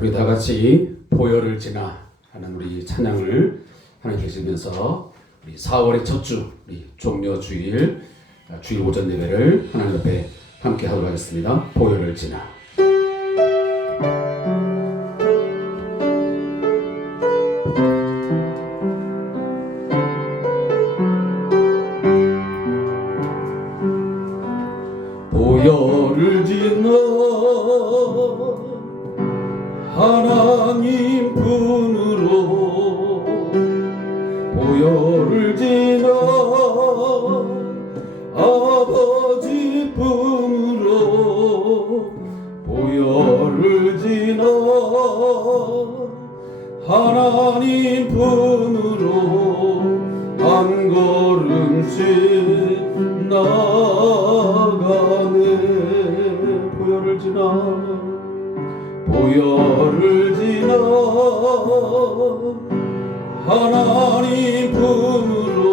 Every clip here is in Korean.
우리 다 같이 보혈을 지나 하는 우리 찬양을 하나님께 드리면서 우리 4월의 첫 주 우리 종려 주일 주일 오전 예배를 하나님 앞에 함께 하도록 하겠습니다. 보혈을 지나. 보혈을 지나 하나님 품으로 보혈을 지나 아버지 품으로 보혈을 지나 하나님 품으로 한 걸음씩 나가네. 보혈을 지나 보혈을 지나 하나님 품으로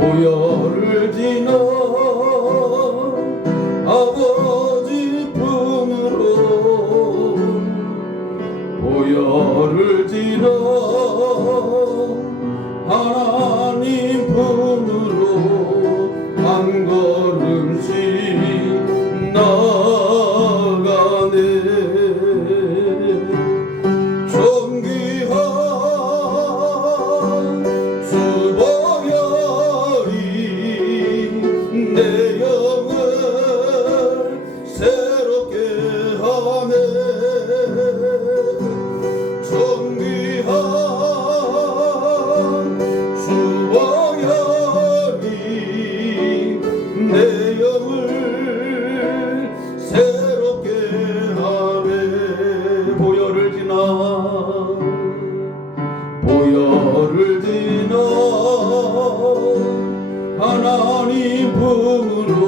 보혈을 지나 아버지 품으로 보혈을 지나 하나님 품으로 한 걸음씩 나가네. 존귀한 주보혈이 내 영을 새롭게 하네. 존귀한 주보혈이 내 영을 새롭게 하네. 보혈을 지나 보혈을 지나 하나님 품으로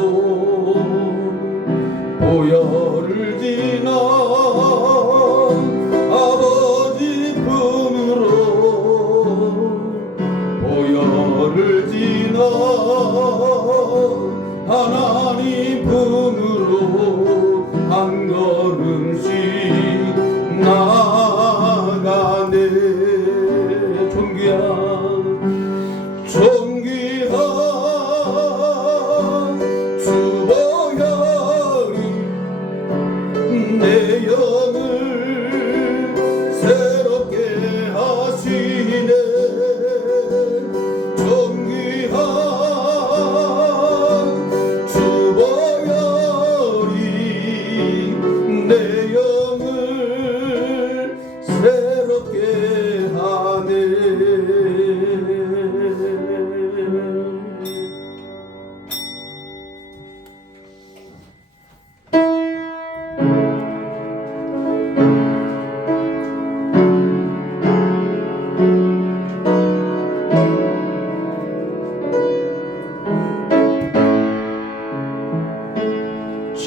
보혈을 지나 아버지 품으로 보혈을 지나 하나님 품으로 한 걸음씩 나가네. 존귀한 주보혈이 내 영을 새롭게 하시네. 존귀한 주보혈이 내 영을 새롭게 하네.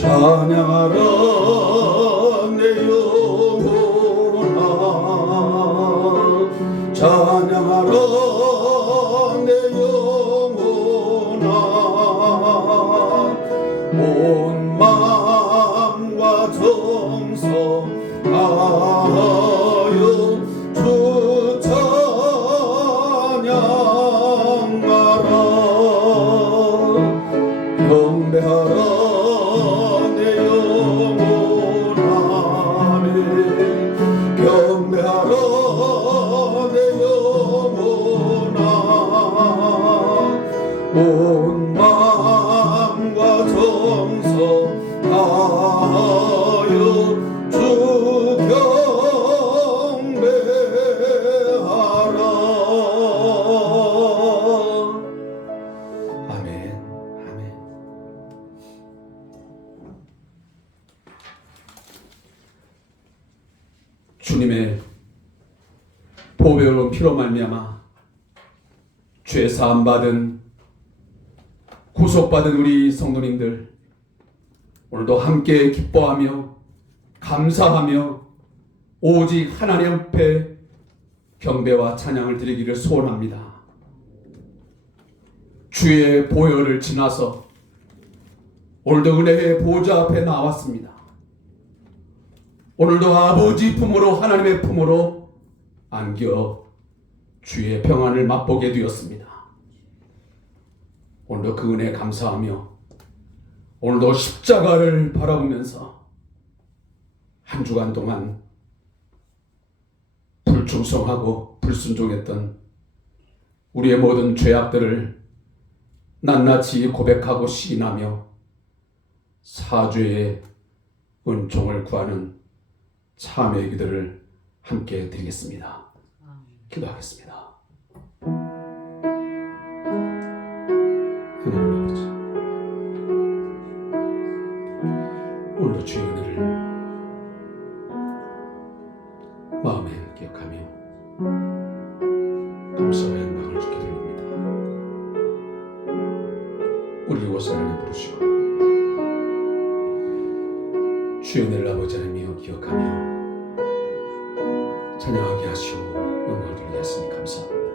찬양하라 내 영혼아, 찬양하라 내 영혼아, 온 마음과 정성 다하여 주 찬양하라. 경배하라 경배하라 내 영혼아, 온 마음과 정성 다하여 주 경배하라. 아멘. 아멘. 주님의 보배로운 피로 말미암아 죄 사함 받은 구속받은 우리 성도님들 오늘도 함께 기뻐하며 감사하며 오직 하나님 앞에 경배와 찬양을 드리기를 소원합니다. 주의 보혈을 지나서 오늘도 은혜의 보좌 앞에 나왔습니다. 오늘도 아버지 품으로, 하나님의 품으로 안겨 주의 평안을 맛보게 되었습니다. 오늘도 그 은혜 감사하며 오늘도 십자가를 바라보면서 한 주간 동안 불충성하고 불순종했던 우리의 모든 죄악들을 낱낱이 고백하고 시인하며 사죄의 은총을 구하는 참회의 기도를 함께 드리겠습니다. 기도하겠습니다. 하나님 아버지, 오늘도 주의 은혜를 마음에 기억하며 감사와 영광을 주께 드립니다. 우리 이곳을 안에 부르시고 주의 은혜를 아버지 하나님이여 기억하며 찬양하게 하시고 영광을 돌리게 하시니 감사합니다.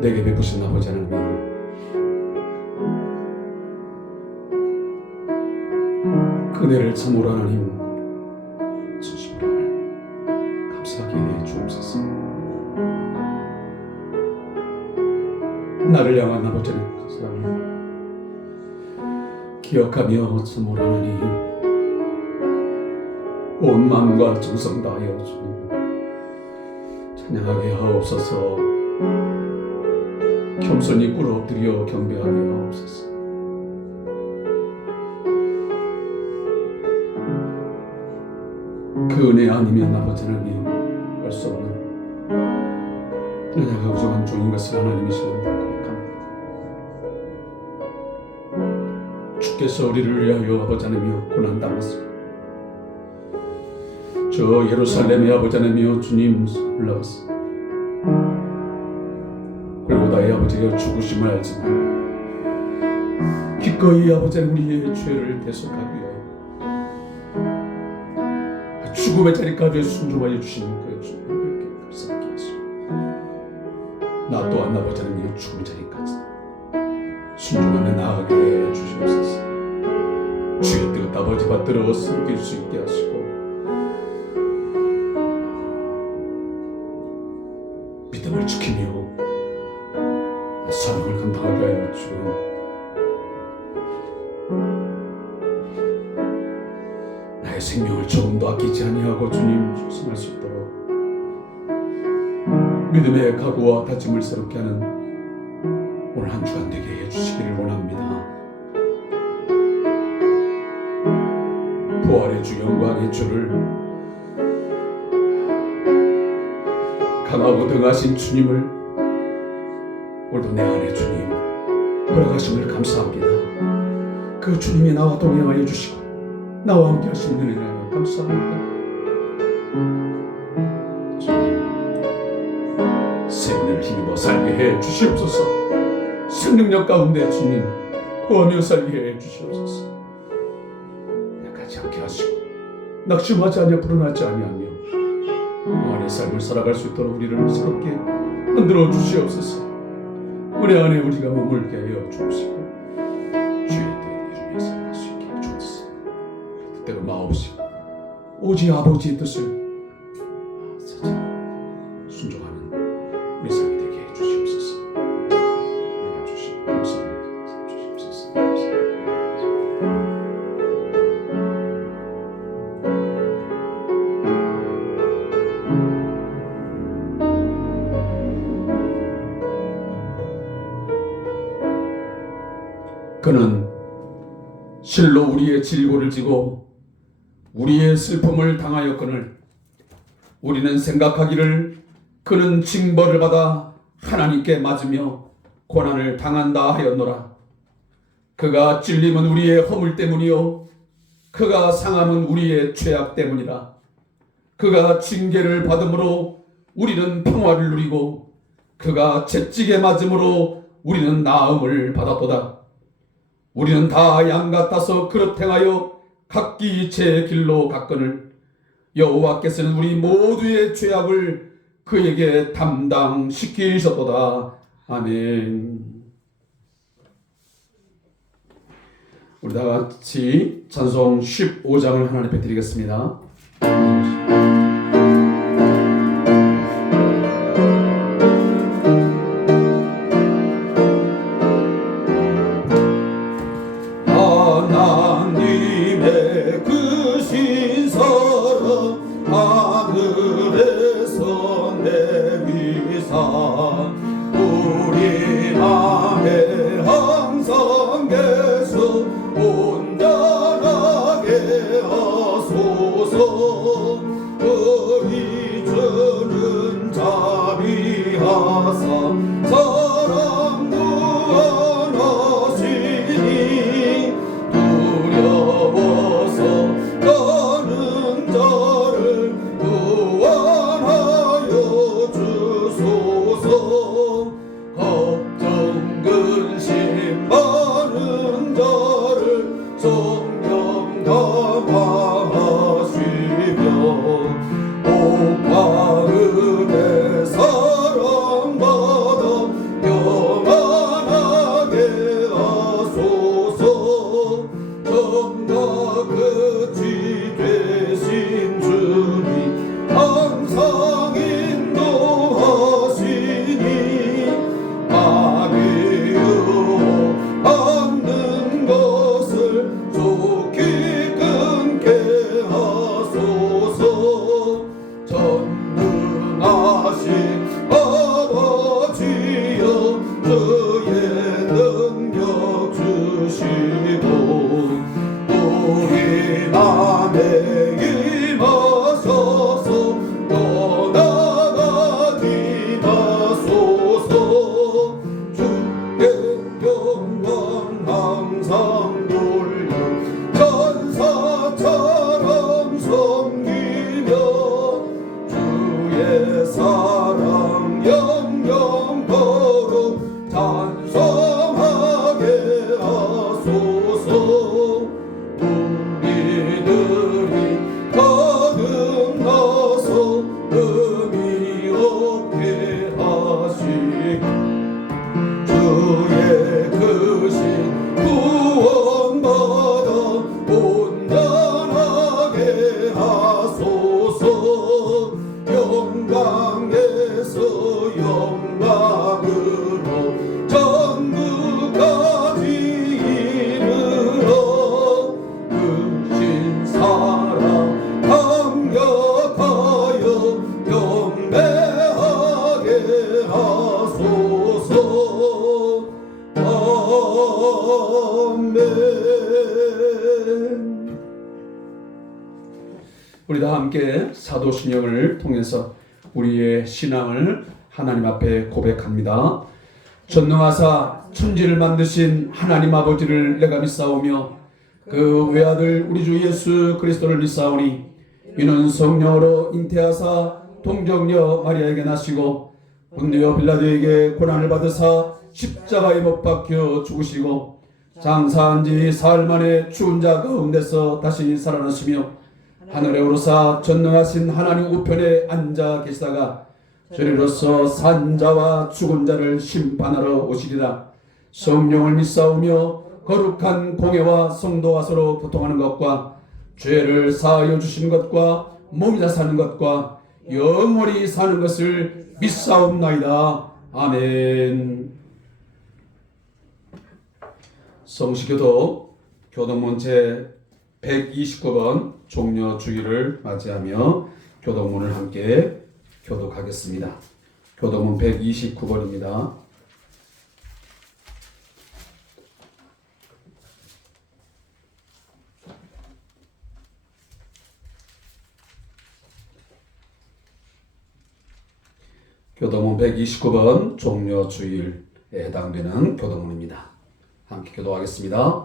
내게 베푸신 아버지 하나님이여, 그대를 참으로 하나님 진심으로 감사하게 해 주옵소서. 나를 향한 아버지 하나님 그 사랑을 기억하며 참으로 하나님 온 마음과 정성 다하여 주님 찬양하게 하옵소서. 겸손히 꿇어 엎드려 경배하게 하옵소서. 그 은혜 아니면 아버지 하나님 할 수 없는 내가 부족한 종인 것을 하나님이시는 고백합니다. 주께서 우리를 위하여 아버지 하나님이여 고난당하시고 저 예루살렘의 아버지 하나님이여 주님 올라가서 골고다의 아버지여 죽으심을 알지만 기꺼이 아버지 우리의 죄를 대속하기 위하여 죽음의 자리까지 순종하여 주신 그 주님께 감사하게 하시고 나 또한 아버지 하나님이여 죽음의 자리까지 순종하며 나아가게 해 주시옵소서. 주의 뜻 아버지 받들어 섬길 수 있게 하시고 믿음을 지키며 사명을 감당하게 하여 주옵소서. 나의 생명을 조금도 아끼지 아니하고 주님 충성할 수 있도록 믿음의 각오와 다짐을 새롭게 하는 오늘 한 주간 되게 해주시기를 원합니다. 부활의 주 영광의 주를 강하고 등하신 주님을 오늘도 내 안에 주님 허락하심을 감사합니다. 그 주님이 나와 동행하여 주시고 나와 함께 하시는 은혜를 감사합니다. 주님 생명을 힘입어 살게 해 주시옵소서. 생명력 가운데 주님 구하며 살게 해 주시옵소서. 약하지 않게 하시고 낙심하지 아니하 불안하지 아니하며 영원의 삶을 살아갈 수 있도록 우리를 새롭게 만들어 주시옵소서. 은혜 안에 우리가 머물게 하여 주옵시고 주의 뜻에 이루며 살아갈 수 있게 해 주옵소서. 뜻대로 마옵시고 오직 아버지의 뜻을 순종하는 우리 삶이 되게 해 주시옵소서. 은혜 주시고 감사합니다. 주시옵소서. 그는 실로 우리의 질고를 지고 우리의 슬픔을 당하였거늘 우리는 생각하기를 그는 징벌을 받아 하나님께 맞으며 고난을 당한다 하였노라. 그가 찔림은 우리의 허물 때문이요 그가 상함은 우리의 죄악 때문이라. 그가 징계를 받음으로 우리는 평화를 누리고 그가 채찍에 맞음으로 우리는 나음을 받았도다. 우리는 다 양 같아서 그릇 행하여 각기 제 길로 갔거늘 여호와께서는 우리 모두의 죄악을 그에게 담당시키셨도다. 아멘. 우리 다 같이 찬송 15장을 하나님 앞에 드리겠습니다. 하나님의 그 신사랑 하늘에서 내리사 우리 맘에 항상 계셔 온전하게 하소서. 우리 주는 자비하사 사랑 구원하시니 두려워서 떠는 자를 구원하여 주소서. 걱정 근심 많은 자를 성령 감화하시며 복마음에 사랑받아 평안하게 하소서. 정과 끝이 되신 주님 항상 인도하시니 마귀요 받는 것을 좋게 끊게 하소서. 전능하신 아버지여 주의 능력 주시고 우리 맘에 임하셔서 떠나가지 마소서. 주께 영광 항상 돌려 천사처럼 섬기며 주의 사랑 영영토록 찬송하게 하소서. 우리들이 거듭나서 의미 없게 하시고 주의 크신 구원받아 온전하게 하소서. 영광에서 영광으로 천국까지 이르러 크신 사랑 감격하여 경배하게 하소서. 아멘. 우리 다 함께 사도신경을 통해서 우리의 신앙을 하나님 앞에 고백합니다. 전능하사 천지를 만드신 하나님 아버지를 내가 믿사오며 그 외아들 우리 주 예수 그리스도를 믿사오니 이는 성령으로 잉태하사 동정녀 마리아에게 나시고 본디오 빌라도에게 고난을 받으사 십자가에 못 박혀 죽으시고 장사한 지 사흘 만에 죽은 자 가운데서 다시 살아나시며 하늘에 오르사 전능하신 하나님 우편에 앉아 계시다가 저리로서 산 자와 죽은 자를 심판하러 오시리라. 성령을 믿사오며 거룩한 공회와 성도와 서로 교통하는 것과 죄를 사하여 주시는 것과 몸이 다 사는 것과 영원히 사는 것을 믿사옵나이다. 아멘. 성시교도 교동문 제 129번 종려 주일을 맞이하며 교동문을 함께 교독하겠습니다. 교동문 129번입니다. 교동문 129번 종려 주일에 해당되는 교동문입니다. 함께 교독하겠습니다.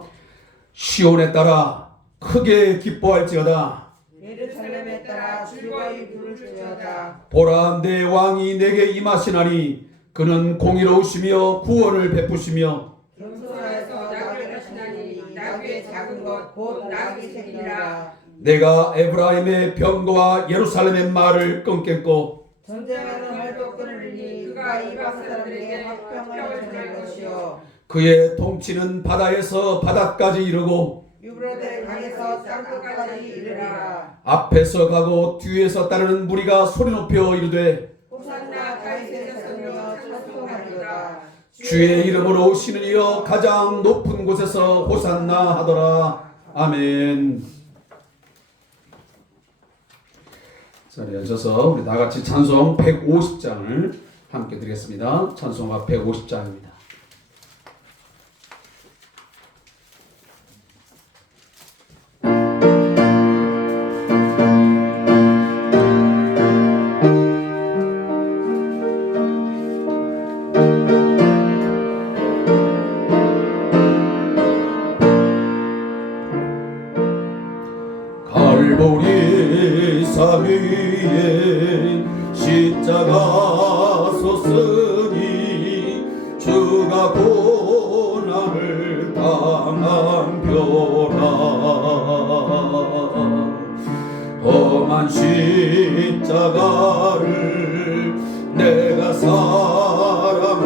시온에 따라 크게 기뻐할지어다. 예루살렘에 따라 즐거이 부를지어다. 보라, 내 왕이 내게 임하시나니 그는 공의로우시며 구원을 베푸시며 겸손하여서 나귀를 신하니 나귀의 작은 것 곧 나귀 새끼라. 내가 에브라임의 병거와 예루살렘의 말을 끊겠고 전쟁하는 활도 끊으리니 그가 이방 사람들에게 화평을 전할 것이요 그의 통치는 바다에서 바다까지 이르고 유브라데 강에서 땅끝까지 이르리라. 앞에서 가고 뒤에서 따르는 무리가 소리 높여 이르되 호산나 다윗의 자손이여 찬송하리로다. 주의 이름으로 오시는 이여 가장 높은 곳에서 호산나 하더라. 아멘. 자리에 앉아서 우리 다같이 찬송 150장을 함께 드리겠습니다. 찬송가 150장입니다. 갈보리 산 위에 십자가 섰으니 주가 고난을 당한 벼라. 험한 십자가를 내가 사랑함은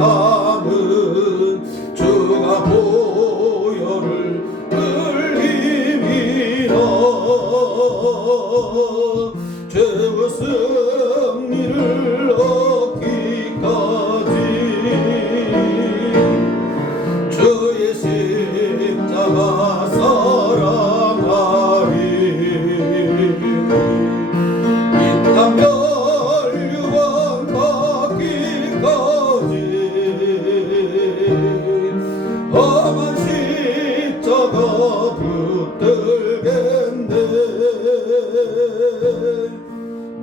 주가 보혈을 흘림이라. 죄의 승리를 얻기까지 주의 십자가 사랑하리. 인간 멸류관 받기까지 험한 십자가 붙들겠네.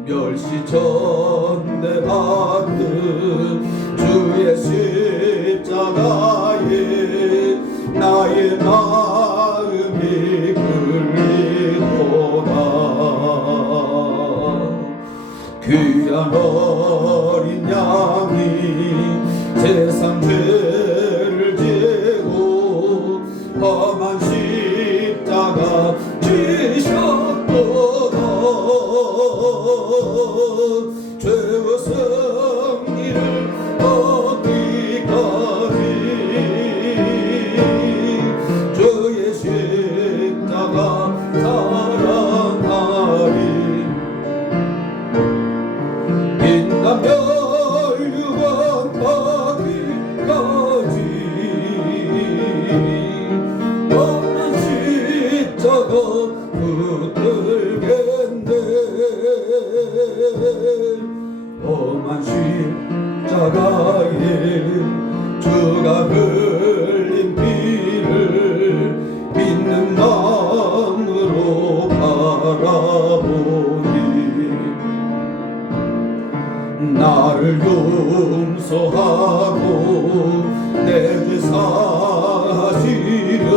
멸시 전대 받는 주의 십자가에 나의 마음이 끌리도다. 귀한 어린 양이 세상 죄를 지고 험한 십자가 지셨도다. 죄의 승리를 얻기까지 주의 십자가 사랑하리. 인간 멸류관 받기까지 험한 십자가 붙들겠네. 험한 십자가에 주가 흘린 피를 믿는 마음으로 바라보니 나를 용서하고 내 죄 사하시려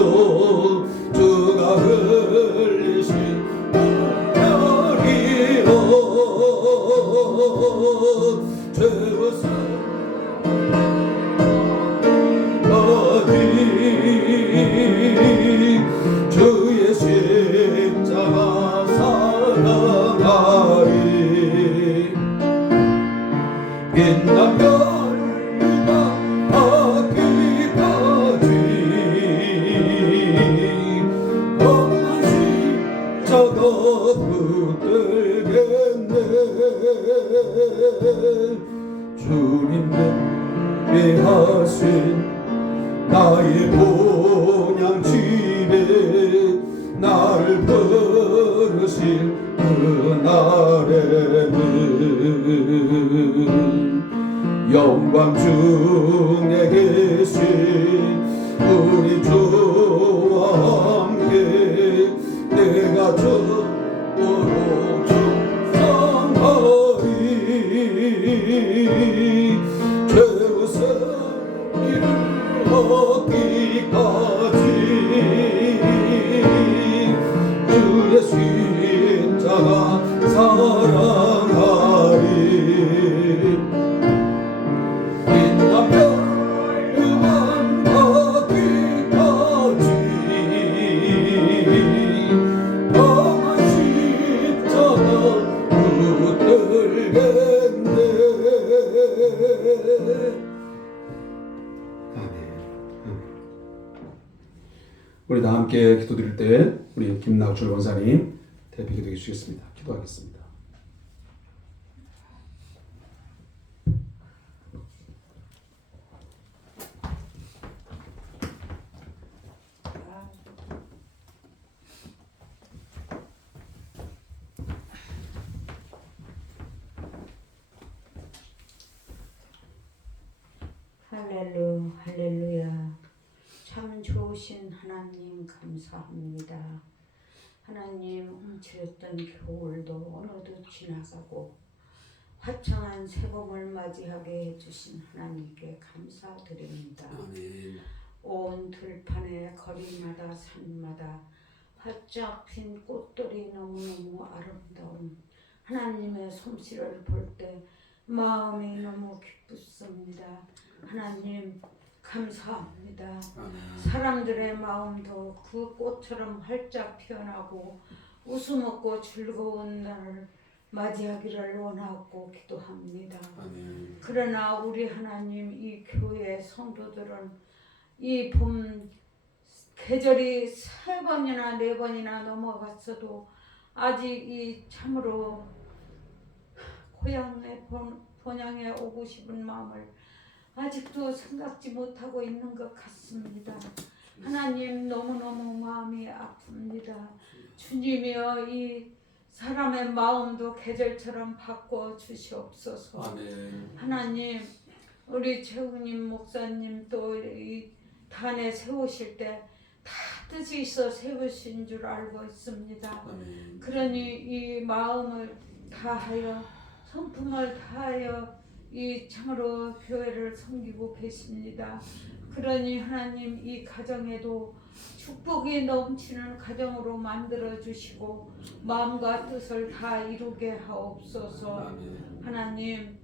주가 흘리신 보혈이여. 죄와 사랑까지 주의 십자가 사랑하리. 빛난 멸류관 받기까지 험한 십자가 붙들겠네. 주님은 예하신 나의 본향집에 나를 부르실 그날에는 영광 중에 계신 우리 주와 함께 내가 저도록 충성하리. 죄의 승리를 얻기까지 주의 십자가 사랑하리. 빛난 우리 다 함께 기도드릴 때 우리 김낙출 권사님 대표 기도해 주시겠습니다. 기도하겠습니다. 할렐루야. 참 좋으신 하나님 감사합니다. 하나님, 훔쳐졌던 겨울도 어느덧 지나가고 화창한 새봄을 맞이하게 해주신 하나님께 감사드립니다. 아멘. 온 들판의 거리마다 산마다 활짝 핀 꽃들이 너무너무 아름다운 하나님의 솜씨를 볼 때 마음이 너무 기쁘습니다. 하나님 감사합니다. 아멘. 사람들의 마음도 그 꽃처럼 활짝 피어나고 웃음 없고 즐거운 날을 맞이하기를 원하고 기도합니다. 아멘. 그러나 우리 하나님, 이 교회 성도들은 이 봄 계절이 3번이나 4번이나 넘어갔어도 아직 이 참으로 고향에 본향에 오고 싶은 마음을 아직도 생각지 못하고 있는 것 같습니다. 하나님, 너무너무 마음이 아픕니다. 주님이여, 이 사람의 마음도 계절처럼 바꿔 주시옵소서. 아멘. 하나님, 우리 최욱님 목사님 또 이 단에 세우실 때 다 뜻이 있어 세우신 줄 알고 있습니다. 아멘. 그러니 이 마음을 다하여 성품을 다하여 이 참으로 교회를 섬기고 계십니다. 그러니 하나님, 이 가정에도 축복이 넘치는 가정으로 만들어 주시고 마음과 뜻을 다 이루게 하옵소서. 아멘. 하나님,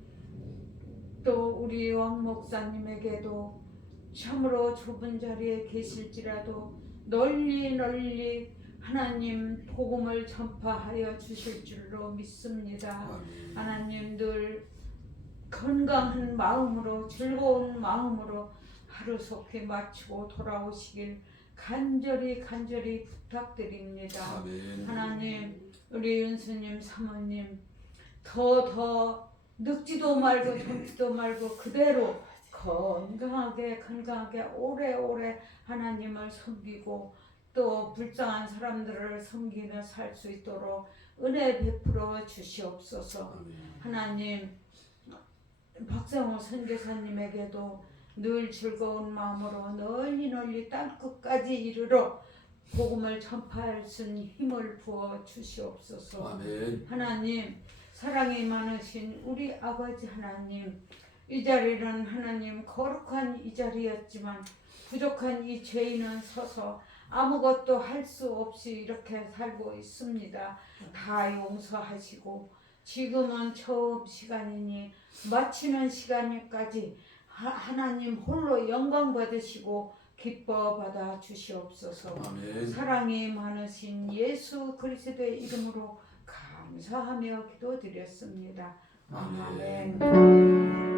또 우리 왕 목사님에게도 참으로 좁은 자리에 계실지라도 널리 하나님 복음을 전파하여 주실 줄로 믿습니다. 아멘. 하나님, 늘 건강한 마음으로 즐거운 마음으로 하루속히 마치고 돌아오시길 간절히 부탁드립니다. 아멘. 하나님, 우리 윤수님 사모님 더 늙지도 말고 젊지도 말고 그대로 건강하게 오래오래 하나님을 섬기고 또 불쌍한 사람들을 섬기며 살 수 있도록 은혜 베풀어 주시옵소서. 아멘. 하나님, 박상호 선교사님에게도 늘 즐거운 마음으로 널리 땅끝까지 이르러 복음을 전파할 수 있는 힘을 부어 주시옵소서. 아멘. 하나님, 사랑이 많으신 우리 아버지 하나님, 이 자리는 하나님 거룩한 이 자리였지만 부족한 이 죄인은 서서 아무것도 할 수 없이 이렇게 살고 있습니다. 다 용서하시고 지금은 처음 시간이니 마치는 시간까지 하나님 홀로 영광 받으시고 기뻐 받아 주시옵소서. 아멘. 사랑이 많으신 예수 그리스도의 이름으로 감사하며 기도드렸습니다. 아멘. 아멘.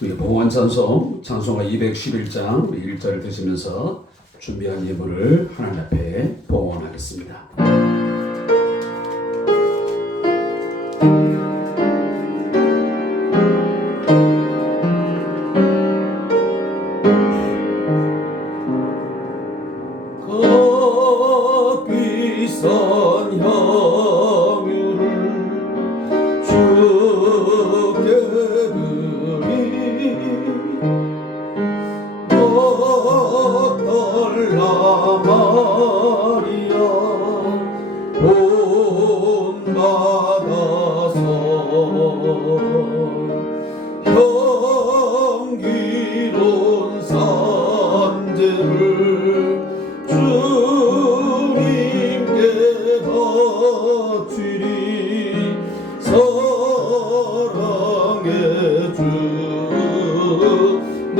우리 봉헌찬송 찬송가 211장 1절을 드시면서 준비한 예물을 하나님 앞에 봉헌하겠습니다. 그 비싼 향유를 주께 드리 막달라 마리아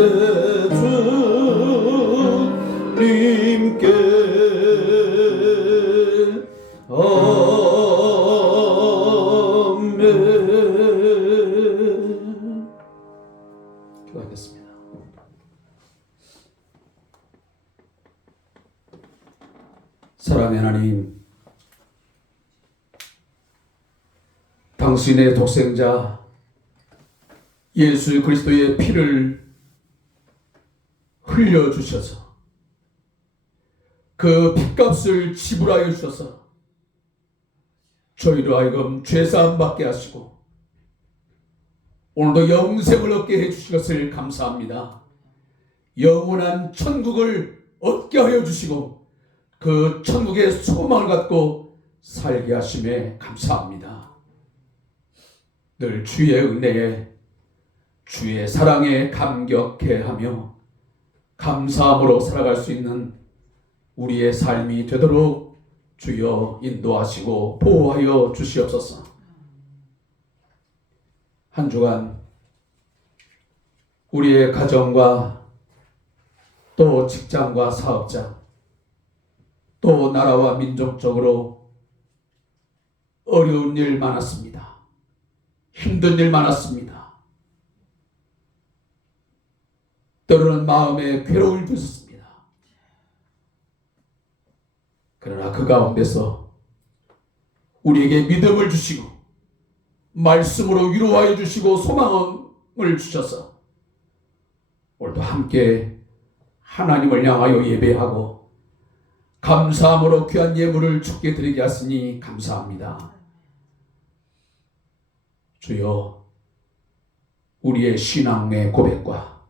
내 주님께 아멘. 기도하겠습니다. 사랑의 하나님, 당신의 독생자 예수 그리스도의 피를 흘려주셔서 그 핏값을 지불하여 주셔서 저희로 하여금 죄사함 받게 하시고 오늘도 영생을 얻게 해주신 것을 감사합니다. 영원한 천국을 얻게 하여 주시고 그 천국의 소망을 갖고 살게 하심에 감사합니다. 늘 주의 은혜에 주의 사랑에 감격해하며 감사함으로 살아갈 수 있는 우리의 삶이 되도록 주여 인도하시고 보호하여 주시옵소서. 한 주간 우리의 가정과 또 직장과 사업자 또 나라와 민족적으로 어려운 일 많았습니다. 힘든 일 많았습니다. 때로는 마음에 괴로움을 주셨습니다. 그러나 그 가운데서 우리에게 믿음을 주시고 말씀으로 위로하여 주시고 소망을 주셔서 오늘도 함께 하나님을 향하여 예배하고 감사함으로 귀한 예물을 주께 드리게 하시니 감사합니다. 주여, 우리의 신앙의 고백과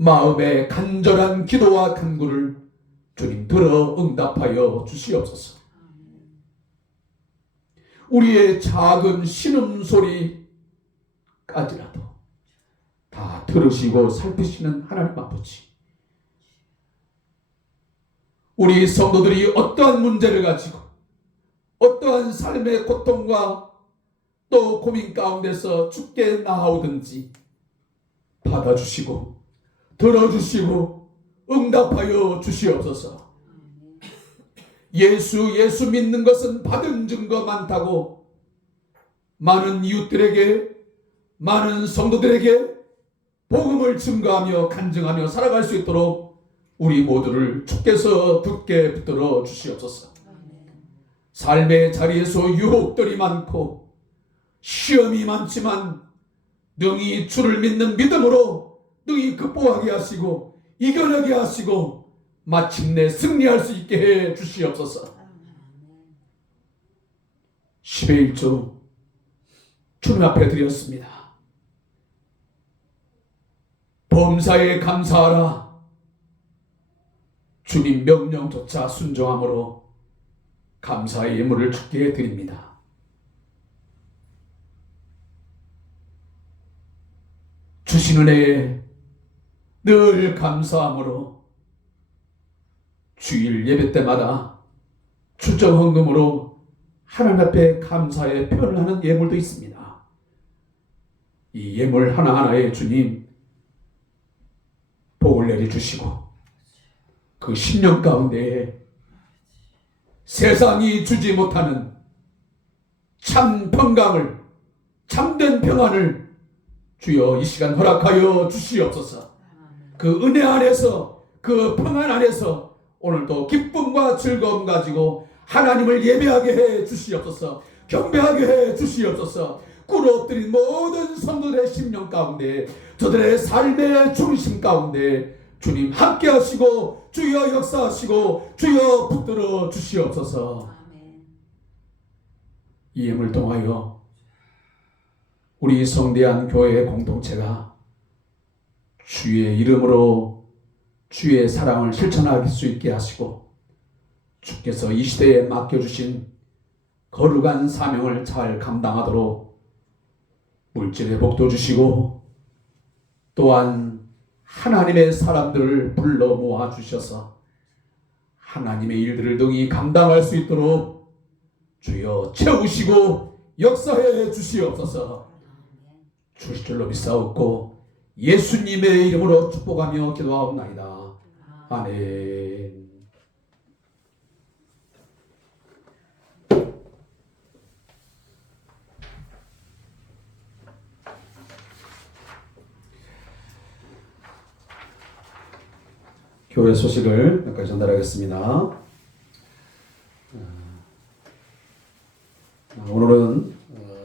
마음의 간절한 기도와 간구를 주님 들어 응답하여 주시옵소서. 우리의 작은 신음소리까지라도 다 들으시고 살피시는 하나님 아버지, 우리 성도들이 어떠한 문제를 가지고 어떠한 삶의 고통과 또 고민 가운데서 주께 나아오든지 받아주시고 들어주시고 응답하여 주시옵소서. 예수 믿는 것은 받은 증거 많다고 많은 이웃들에게 많은 성도들에게 복음을 증거하며 간증하며 살아갈 수 있도록 우리 모두를 주께서 붙게 붙들어 주시옵소서. 삶의 자리에서 유혹들이 많고 시험이 많지만 능히 주를 믿는 믿음으로 능히 극복하게 하시고 이겨내게 하시고 마침내 승리할 수 있게 해 주시옵소서. 10의 1조 주님 앞에 드렸습니다. 범사에 감사하라. 주님 명령조차 순종함으로 감사의 예물을 주께 드립니다. 주신 은혜에 늘 감사함으로 주일 예배 때마다 추정 헌금으로 하나님 앞에 감사의 표현을 하는 예물도 있습니다. 이 예물 하나하나에 주님 복을 내려주시고 그 10년 가운데에 세상이 주지 못하는 참 평강을, 참된 평안을 주여 이 시간 허락하여 주시옵소서. 그 은혜 안에서, 그 평안 안에서 오늘도 기쁨과 즐거움 가지고 하나님을 예배하게 해 주시옵소서. 경배하게 해 주시옵소서. 꿇어 엎드린 모든 성도들의 심령 가운데, 저들의 삶의 중심 가운데 주님 함께 하시고 주여 역사하시고 주여 붙들어 주시옵소서. 이 예물 통하여 우리 성대한 교회의 공동체가 주의 이름으로 주의 사랑을 실천할 수 있게 하시고 주께서 이 시대에 맡겨주신 거룩한 사명을 잘 감당하도록 물질의 복도 주시고 또한 하나님의 사람들을 불러 모아 주셔서 하나님의 일들을 능히 감당할 수 있도록 주여 채우시고 역사해 주시옵소서. 주실 줄로 믿사옵고 예수님의 이름으로 축복하며 기도하옵나이다. 아멘. 교회 소식을 몇 가지 전달하겠습니다. 오늘은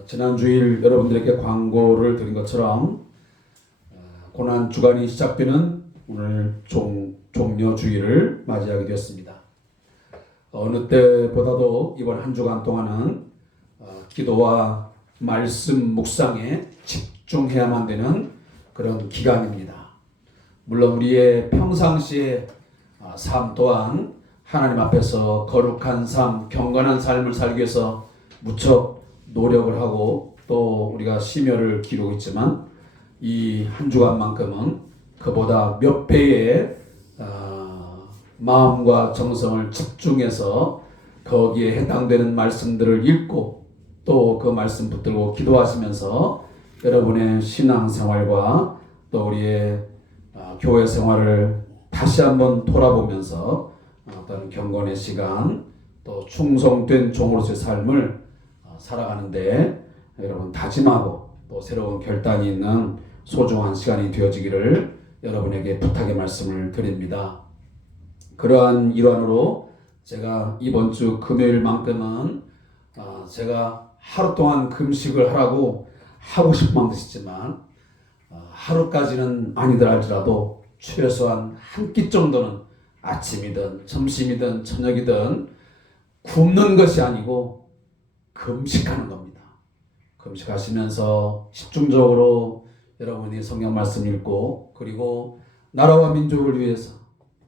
지난 주일 여러분들에게 광고를 드린 것처럼 고난 주간이 시작되는 오늘 종려 주일을 맞이하게 되었습니다. 어느 때보다도 이번 한 주간 동안은 기도와 말씀 묵상에 집중해야만 되는 그런 기간입니다. 물론 우리의 평상시의 삶 또한 하나님 앞에서 거룩한 삶, 경건한 삶을 살기 위해서 무척 노력을 하고 또 우리가 심혈을 기르고 있지만 이 한 주간만큼은 그보다 몇 배의 마음과 정성을 집중해서 거기에 해당되는 말씀들을 읽고 또 그 말씀 붙들고 기도하시면서 여러분의 신앙생활과 또 우리의 교회 생활을 다시 한번 돌아보면서 어떤 경건의 시간 또 충성된 종으로서의 삶을 살아가는데 여러분 다짐하고 또 새로운 결단이 있는 소중한 시간이 되어지기를 여러분에게 부탁의 말씀을 드립니다. 그러한 일환으로 제가 이번 주 금요일만큼은 제가 하루 동안 금식을 하라고 하고 싶은 마음도 있지만 하루까지는 아니더라 할지라도 최소한 한 끼 정도는 아침이든 점심이든 저녁이든 굶는 것이 아니고 금식하는 겁니다. 금식하시면서 집중적으로 여러분이 성경 말씀 읽고 그리고 나라와 민족을 위해서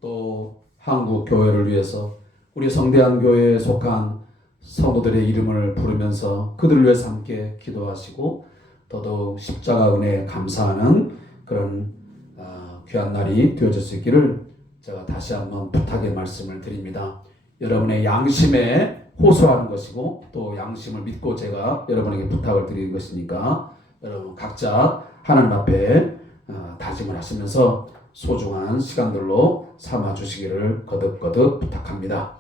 또 한국 교회를 위해서 우리 성대한 교회에 속한 성도들의 이름을 부르면서 그들을 위해서 함께 기도하시고 더더욱 십자가 은혜에 감사하는 그런 귀한 날이 되어질 수 있기를 제가 다시 한번 부탁의 말씀을 드립니다. 여러분의 양심에 호소하는 것이고 또 양심을 믿고 제가 여러분에게 부탁을 드리는 것이니까 여러분 각자 하나님 앞에 다짐을 하시면서 소중한 시간들로 삼아 주시기를 거듭거듭 부탁합니다.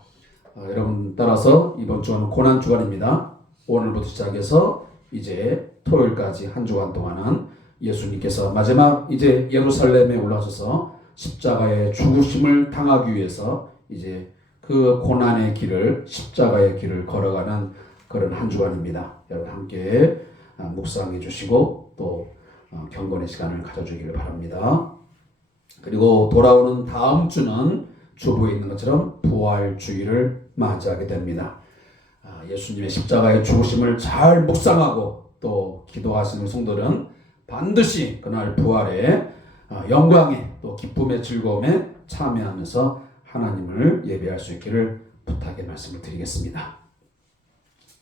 여러분 따라서 이번 주는 고난 주간입니다. 오늘부터 시작해서 이제 토요일까지 한 주간 동안은 예수님께서 마지막 이제 예루살렘에 올라서서 십자가의 죽으심을 당하기 위해서 이제 그 고난의 길을 십자가의 길을 걸어가는 그런 한 주간입니다. 여러분 함께 묵상해 주시고 또 경건의 시간을 가져주기를 바랍니다. 그리고 돌아오는 다음 주는 주보에 있는 것처럼 부활주의를 맞이하게 됩니다. 예수님의 십자가의 죽으심을 잘 묵상하고 또 기도하시는 성도들은 반드시 그날 부활의 영광에 또 기쁨의 즐거움에 참여하면서 하나님을 예배할 수 있기를 부탁의 말씀을 드리겠습니다.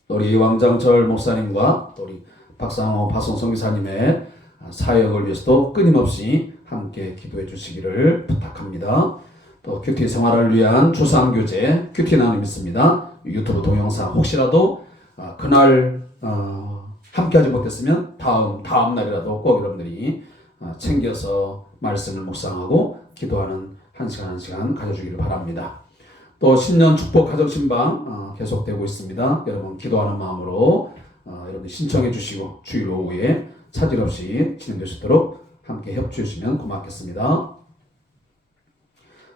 또 우리 왕장철 목사님과 또 우리 박상호 파송 선교사님의 사역을 위해서도 끊임없이 함께 기도해 주시기를 부탁합니다. 또 큐티 생활을 위한 주상교제 큐티 나눔이 있습니다. 유튜브 동영상 혹시라도 그날 함께하지 못했으면 다음 날이라도 꼭 여러분들이 챙겨서 말씀을 묵상하고 기도하는 한 시간 가져주기를 바랍니다. 또 신년 축복 가정신방 계속되고 있습니다. 여러분 기도하는 마음으로 여러분 신청해 주시고 주일 오후에 차질 없이 진행될 수 있도록 함께 협조해 주시면 고맙겠습니다.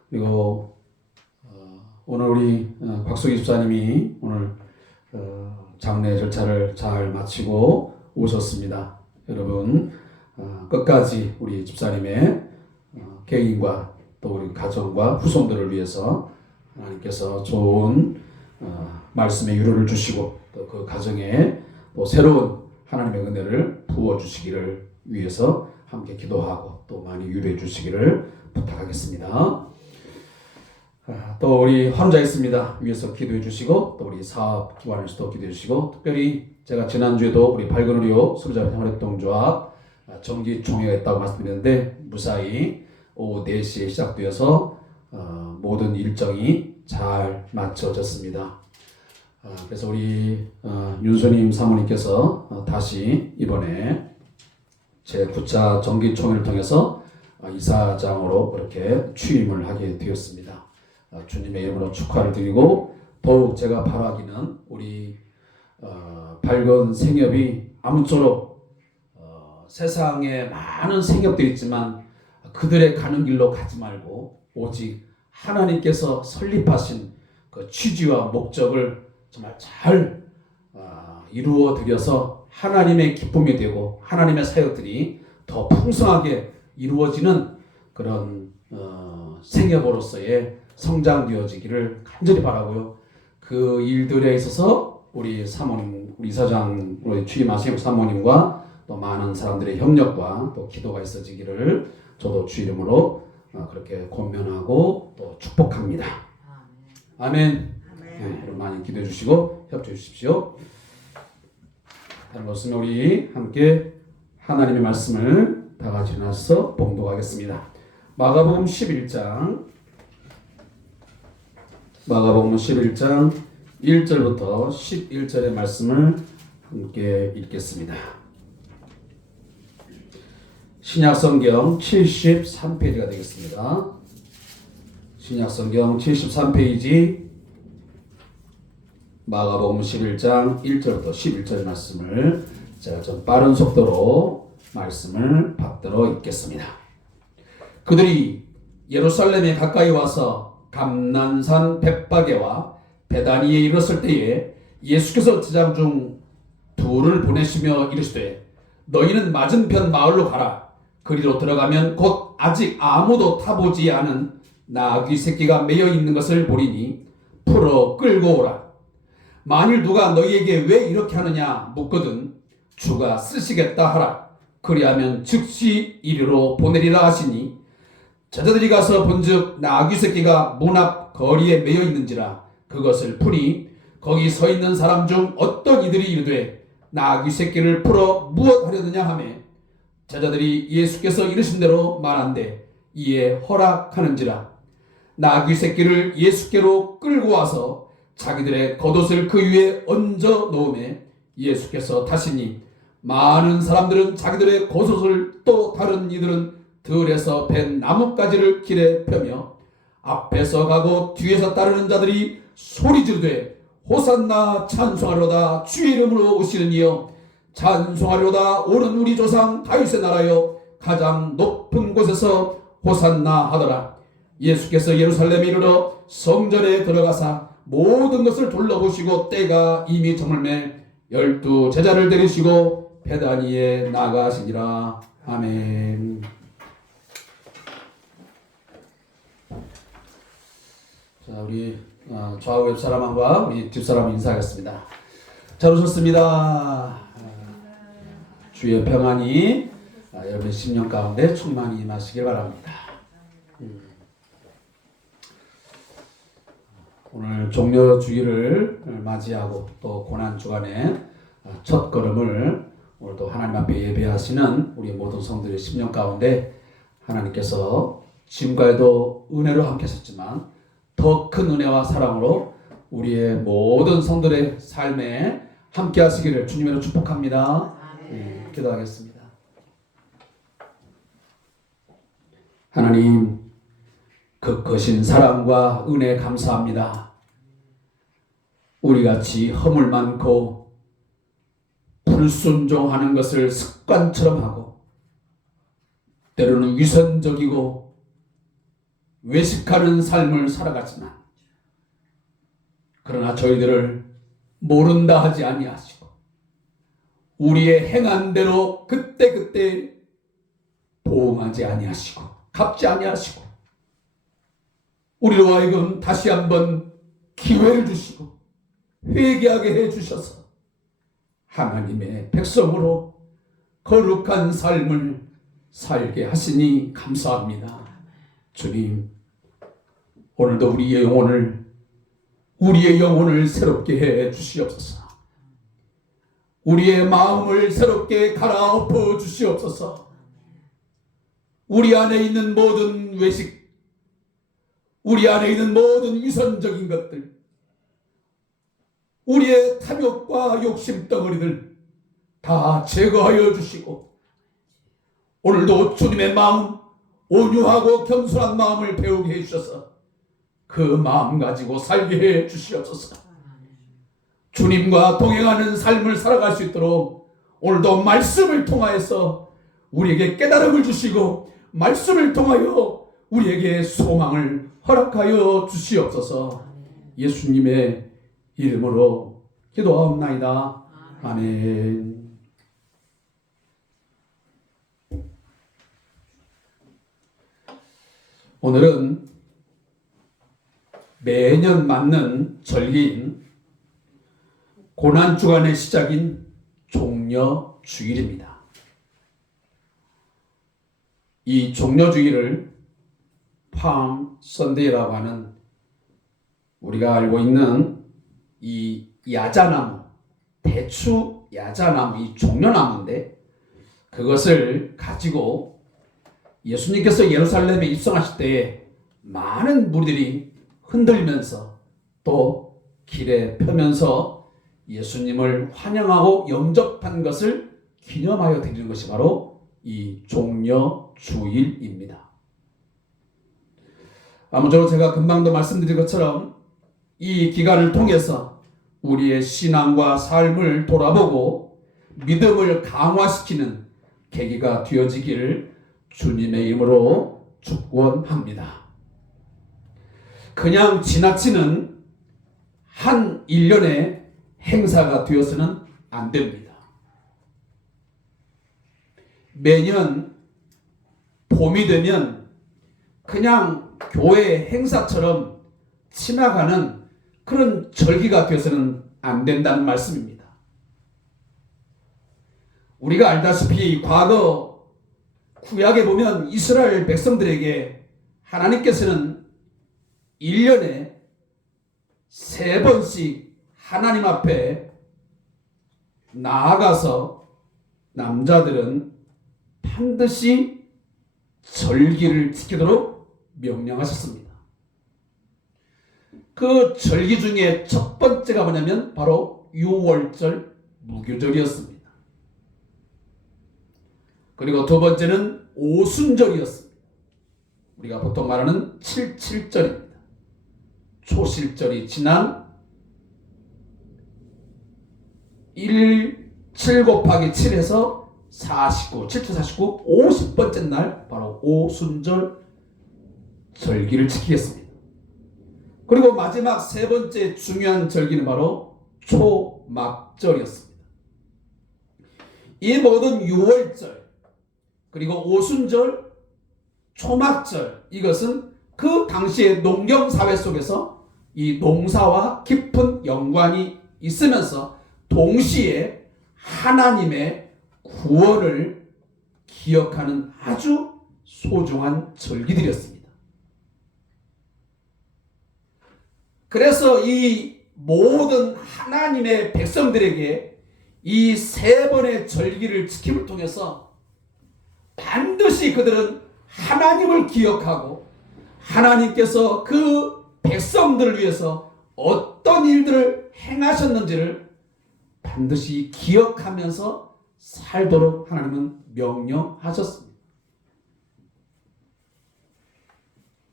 그리고 오늘 우리 곽수기 집사님이 오늘 장례 절차를 잘 마치고 오셨습니다. 여러분 끝까지 우리 집사님의 개인과 또 우리 가정과 후손들을 위해서 하나님께서 좋은 말씀의 위로를 주시고 또 그 가정에 또 새로운 하나님의 은혜를 부어 주시기를 위해서 함께 기도하고 또 많이 위로해 주시기를 부탁하겠습니다. 또 우리 환자 있습니다. 위에서 기도해 주시고 또 우리 사업 기관에서도 기도해 주시고 특별히 제가 지난주에도 우리 밝은 의료 소비자 생활협동조합 정기 총회가 있다고 말씀드렸는데 무사히 오후 4시에 시작되어서 모든 일정이 잘 맞춰졌습니다. 그래서 우리 윤소님 사모님께서 다시 이번에 제9차 정기총회를 통해서 이사장으로 그렇게 취임을 하게 되었습니다. 주님의 이름으로 축하를 드리고 더욱 제가 바라기는 우리 밝은 생협이 아무쪼록 세상에 많은 생협들이 있지만 그들의 가는 길로 가지 말고 오직 하나님께서 설립하신 그 취지와 목적을 정말 잘 이루어 드려서 하나님의 기쁨이 되고 하나님의 사역들이 더 풍성하게 이루어지는 그런 생협으로서의 성장되어지기를 간절히 바라고요. 그 일들에 있어서 우리 사모님, 우리 이사장으로 취임하신 사모님과 또 많은 사람들의 협력과 또 기도가 있어지기를 저도 주 이름으로 그렇게 권면하고 또 축복합니다. 아멘. 네, 여러분 많이 기도해 주시고 협조해 주십시오. 다른 것은 우리 함께 하나님의 말씀을 다 같이 나서 봉독하겠습니다. 마가복음 11장 1절부터 11절의 말씀을 함께 읽겠습니다. 신약성경 73페이지가 되겠습니다. 신약성경 73페이지 마가복음 11장 1절부터 11절 말씀을 제가 좀 빠른 속도로 말씀을 받들어 읽겠습니다. 그들이 예루살렘에 가까이 와서 감난산 벳바게와 베다니에 이르렀을 때에 예수께서 제자들 중 둘을 보내시며 이르시되 너희는 맞은편 마을로 가라. 그리로 들어가면 곧 아직 아무도 타보지 않은 나귀 새끼가 매여 있는 것을 보리니 풀어 끌고 오라. 만일 누가 너희에게 왜 이렇게 하느냐 묻거든 주가 쓰시겠다 하라. 그리하면 즉시 이리로 보내리라 하시니 제자들이 가서 본즉 나귀 새끼가 문 앞 거리에 매여 있는지라. 그것을 푸니 거기 서 있는 사람 중 어떤 이들이 이르되 나귀 새끼를 풀어 무엇 하려느냐 하매 제자들이 예수께서 이르신 대로 말한대 이에 허락하는지라. 나귀 새끼를 예수께로 끌고 와서 자기들의 겉옷을 그 위에 얹어 놓으매 예수께서 타시니 많은 사람들은 자기들의 겉옷을 또 다른 이들은 들에서 벤 나뭇가지를 길에 펴며 앞에서 가고 뒤에서 따르는 자들이 소리 지르되 호산나 찬송하려다 주의 이름으로 오시는 이여 찬송하려다 오는 우리 조상 다윗의 나라여 가장 높은 곳에서 호산나 하더라. 예수께서 예루살렘에 이르러 성전에 들어가사 모든 것을 둘러보시고 때가 이미 저물매 12 제자를 데리시고 베다니에 나가시니라. 아멘. 자, 우리 좌우 옆 사람과 우리 뒷 사람 인사하겠습니다. 잘 오셨습니다. 주의 평안이 여러분의 심령 가운데 충만히 임하시길 바랍니다. 오늘 종려 주일을 맞이하고 또 고난 주간의 첫 걸음을 오늘도 하나님 앞에 예배하시는 우리 모든 성도들의 심령 가운데 하나님께서 지금까지도 은혜로 함께 하셨지만 더 큰 은혜와 사랑으로 우리의 모든 성도들의 삶에 함께 하시기를 주님으로 축복합니다. 네, 기도하겠습니다. 하나님, 그 크신 사랑과 은혜 감사합니다. 우리같이 허물 많고 불순종하는 것을 습관처럼 하고 때로는 위선적이고 외식하는 삶을 살아갔지만 그러나 저희들을 모른다 하지 아니하시고 우리의 행한 대로 그때그때 보응하지 아니하시고 갚지 아니하시고 우리로 하여금 다시 한번 기회를 주시고 회개하게 해주셔서 하나님의 백성으로 거룩한 삶을 살게 하시니 감사합니다. 주님, 오늘도 우리의 영혼을 새롭게 해 주시옵소서. 우리의 마음을 새롭게 갈아엎어 주시옵소서. 우리 안에 있는 모든 외식, 우리 안에 있는 모든 위선적인 것들, 우리의 탐욕과 욕심 덩어리들 다 제거하여 주시고 오늘도 주님의 마음, 온유하고 겸손한 마음을 배우게 해주셔서 그 마음 가지고 살게 해 주시옵소서. 주님과 동행하는 삶을 살아갈 수 있도록 오늘도 말씀을 통하여서 우리에게 깨달음을 주시고 말씀을 통하여 우리에게 소망을 허락하여 주시옵소서. 예수님의 이름으로 기도하옵나이다. 아멘. 오늘은 매년 맞는 절기인 고난주간의 시작인 종려주일입니다. 이 종려주일을 팜 선데이라고 하는 우리가 알고 있는 이 야자나무, 대추 야자나무, 이 종려나무인데 그것을 가지고 예수님께서 예루살렘에 입성하실 때에 많은 무리들이 흔들면서 또 길에 펴면서 예수님을 환영하고 영접한 것을 기념하여 드리는 것이 바로 이 종려주일입니다. 아무쪼록 제가 금방도 말씀드린 것처럼 이 기간을 통해서 우리의 신앙과 삶을 돌아보고 믿음을 강화시키는 계기가 되어지기를 주님의 이름으로 축원합니다. 그냥 지나치는 한 일련의 행사가 되어서는 안 됩니다. 매년 봄이 되면 그냥 교회 행사처럼 지나가는 그런 절기가 되어서는 안 된다는 말씀입니다. 우리가 알다시피 과거 구약에 보면 이스라엘 백성들에게 하나님께서는 1년에 3번씩 하나님 앞에 나아가서 남자들은 반드시 절기를 지키도록 명령하셨습니다. 그 절기 중에 첫 번째가 뭐냐면 바로 6월절 무교절이었습니다. 그리고 두 번째는 오순절이었습니다. 우리가 보통 말하는 77절입니다. 초실절이 지난 7 곱하기 7에서 49, 7, 49, 50번째 날 바로 오순절 절기를 지키겠습니다. 그리고 마지막 세 번째 중요한 절기는 바로 초막절이었습니다. 이 모든 6월절 그리고 오순절, 초막절 이것은 그 당시의 농경사회 속에서 이 농사와 깊은 연관이 있으면서 동시에 하나님의 구원을 기억하는 아주 소중한 절기들이었습니다. 그래서 이 모든 하나님의 백성들에게 이 3번의 절기를 지킴을 통해서 반드시 그들은 하나님을 기억하고 하나님께서 그 백성들을 위해서 어떤 일들을 행하셨는지를 반드시 기억하면서 살도록 하나님은 명령하셨습니다.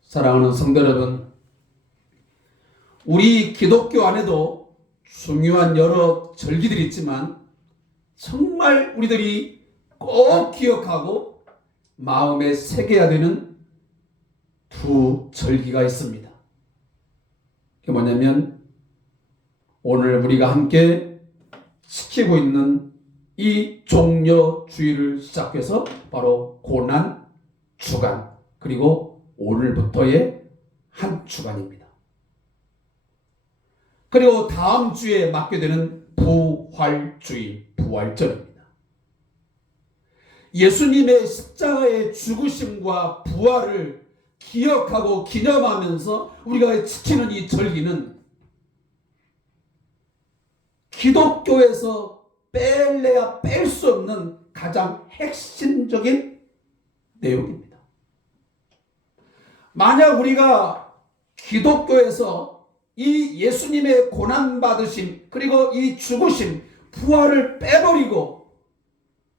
사랑하는 성도 여러분, 우리 기독교 안에도 중요한 여러 절기들이 있지만 정말 우리들이 꼭 기억하고 마음에 새겨야 되는 두 절기가 있습니다. 그게 뭐냐면 오늘 우리가 함께 지키고 있는 이 종려주일을 시작해서 바로 고난주간 그리고 오늘부터의 한 주간입니다. 그리고 다음 주에 맞게 되는 부활주일, 부활절입니다. 예수님의 십자가의 죽으심과 부활을 기억하고 기념하면서 우리가 지키는 이 절기는 기독교에서 뺄래야 뺄 수 없는 가장 핵심적인 내용입니다. 만약 우리가 기독교에서 이 예수님의 고난받으심 그리고 이 죽으심 부활을 빼버리고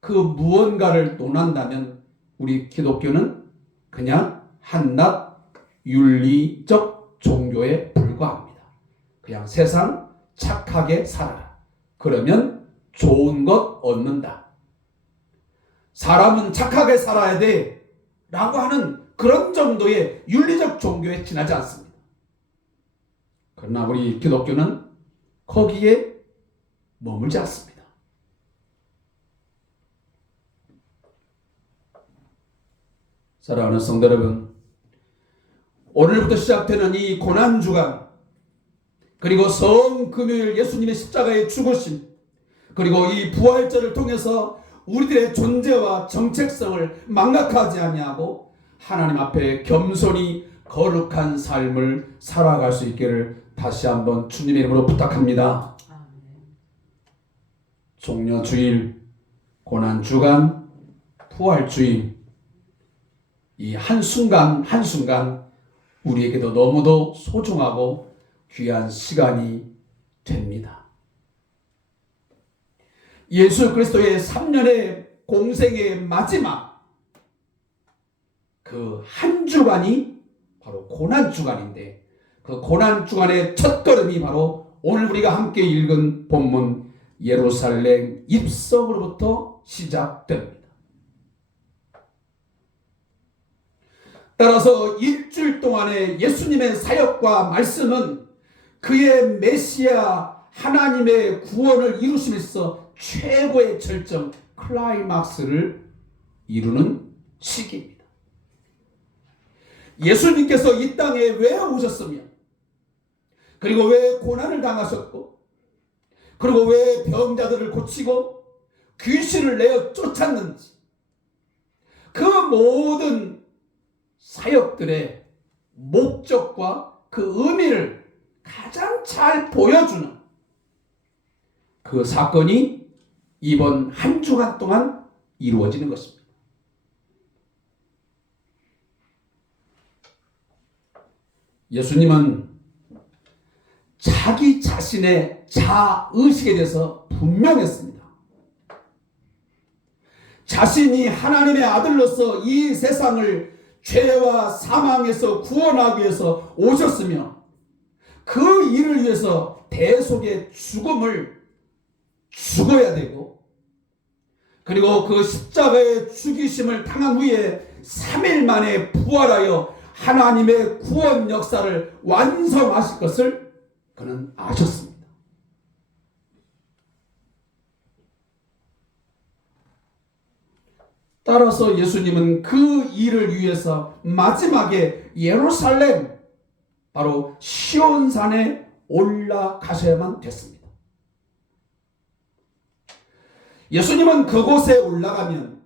그 무언가를 논한다면 우리 기독교는 그냥 한낱 윤리적 종교에 불과합니다. 그냥 세상 착하게 살아라. 그러면 좋은 것 얻는다. 사람은 착하게 살아야 돼 라고 하는 그런 정도의 윤리적 종교에 지나지 않습니다. 그러나 우리 기독교는 거기에 머물지 않습니다. 사랑하는 성도 여러분, 오늘부터 시작되는 이 고난주간, 그리고 성금요일 예수님의 십자가의 죽으심, 그리고 이 부활절을 통해서 우리들의 존재와 정체성을 망각하지 아니하고 하나님 앞에 겸손히 거룩한 삶을 살아갈 수 있기를 다시 한번 주님의 이름으로 부탁합니다. 종려주일, 고난주간, 부활주일, 이 한순간 한순간 우리에게도 너무도 소중하고 귀한 시간이 됩니다. 예수 그리스도의 3년의 공생의 마지막 그 한 주간이 바로 고난주간인데, 그 고난주간의 첫걸음이 바로 오늘 우리가 함께 읽은 본문 예루살렘 입성으로부터 시작됩니다. 따라서 일주일 동안의 예수님의 사역과 말씀은 그의 메시아 하나님의 구원을 이루심에서 최고의 절정 클라이막스를 이루는 시기입니다. 예수님께서 이 땅에 왜 오셨으며, 그리고 왜 고난을 당하셨고, 그리고 왜 병자들을 고치고 귀신을 내어 쫓았는지, 그 모든 사역들의 목적과 그 의미를 가장 잘 보여주는 그 사건이 이번 한 주간 동안 이루어지는 것입니다. 예수님은 자기 자신의 자의식에 대해서 분명했습니다. 자신이 하나님의 아들로서 이 세상을 죄와 사망에서 구원하기 위해서 오셨으며, 그 일을 위해서 대속의 죽음을 죽어야 되고, 그리고 그 십자가의 죽이심을 당한 후에 3일 만에 부활하여 하나님의 구원 역사를 완성하실 것을 그는 아셨습니다. 따라서 예수님은 그 일을 위해서 마지막에 예루살렘, 바로 시온산에 올라가셔야만 됐습니다. 예수님은 그곳에 올라가면,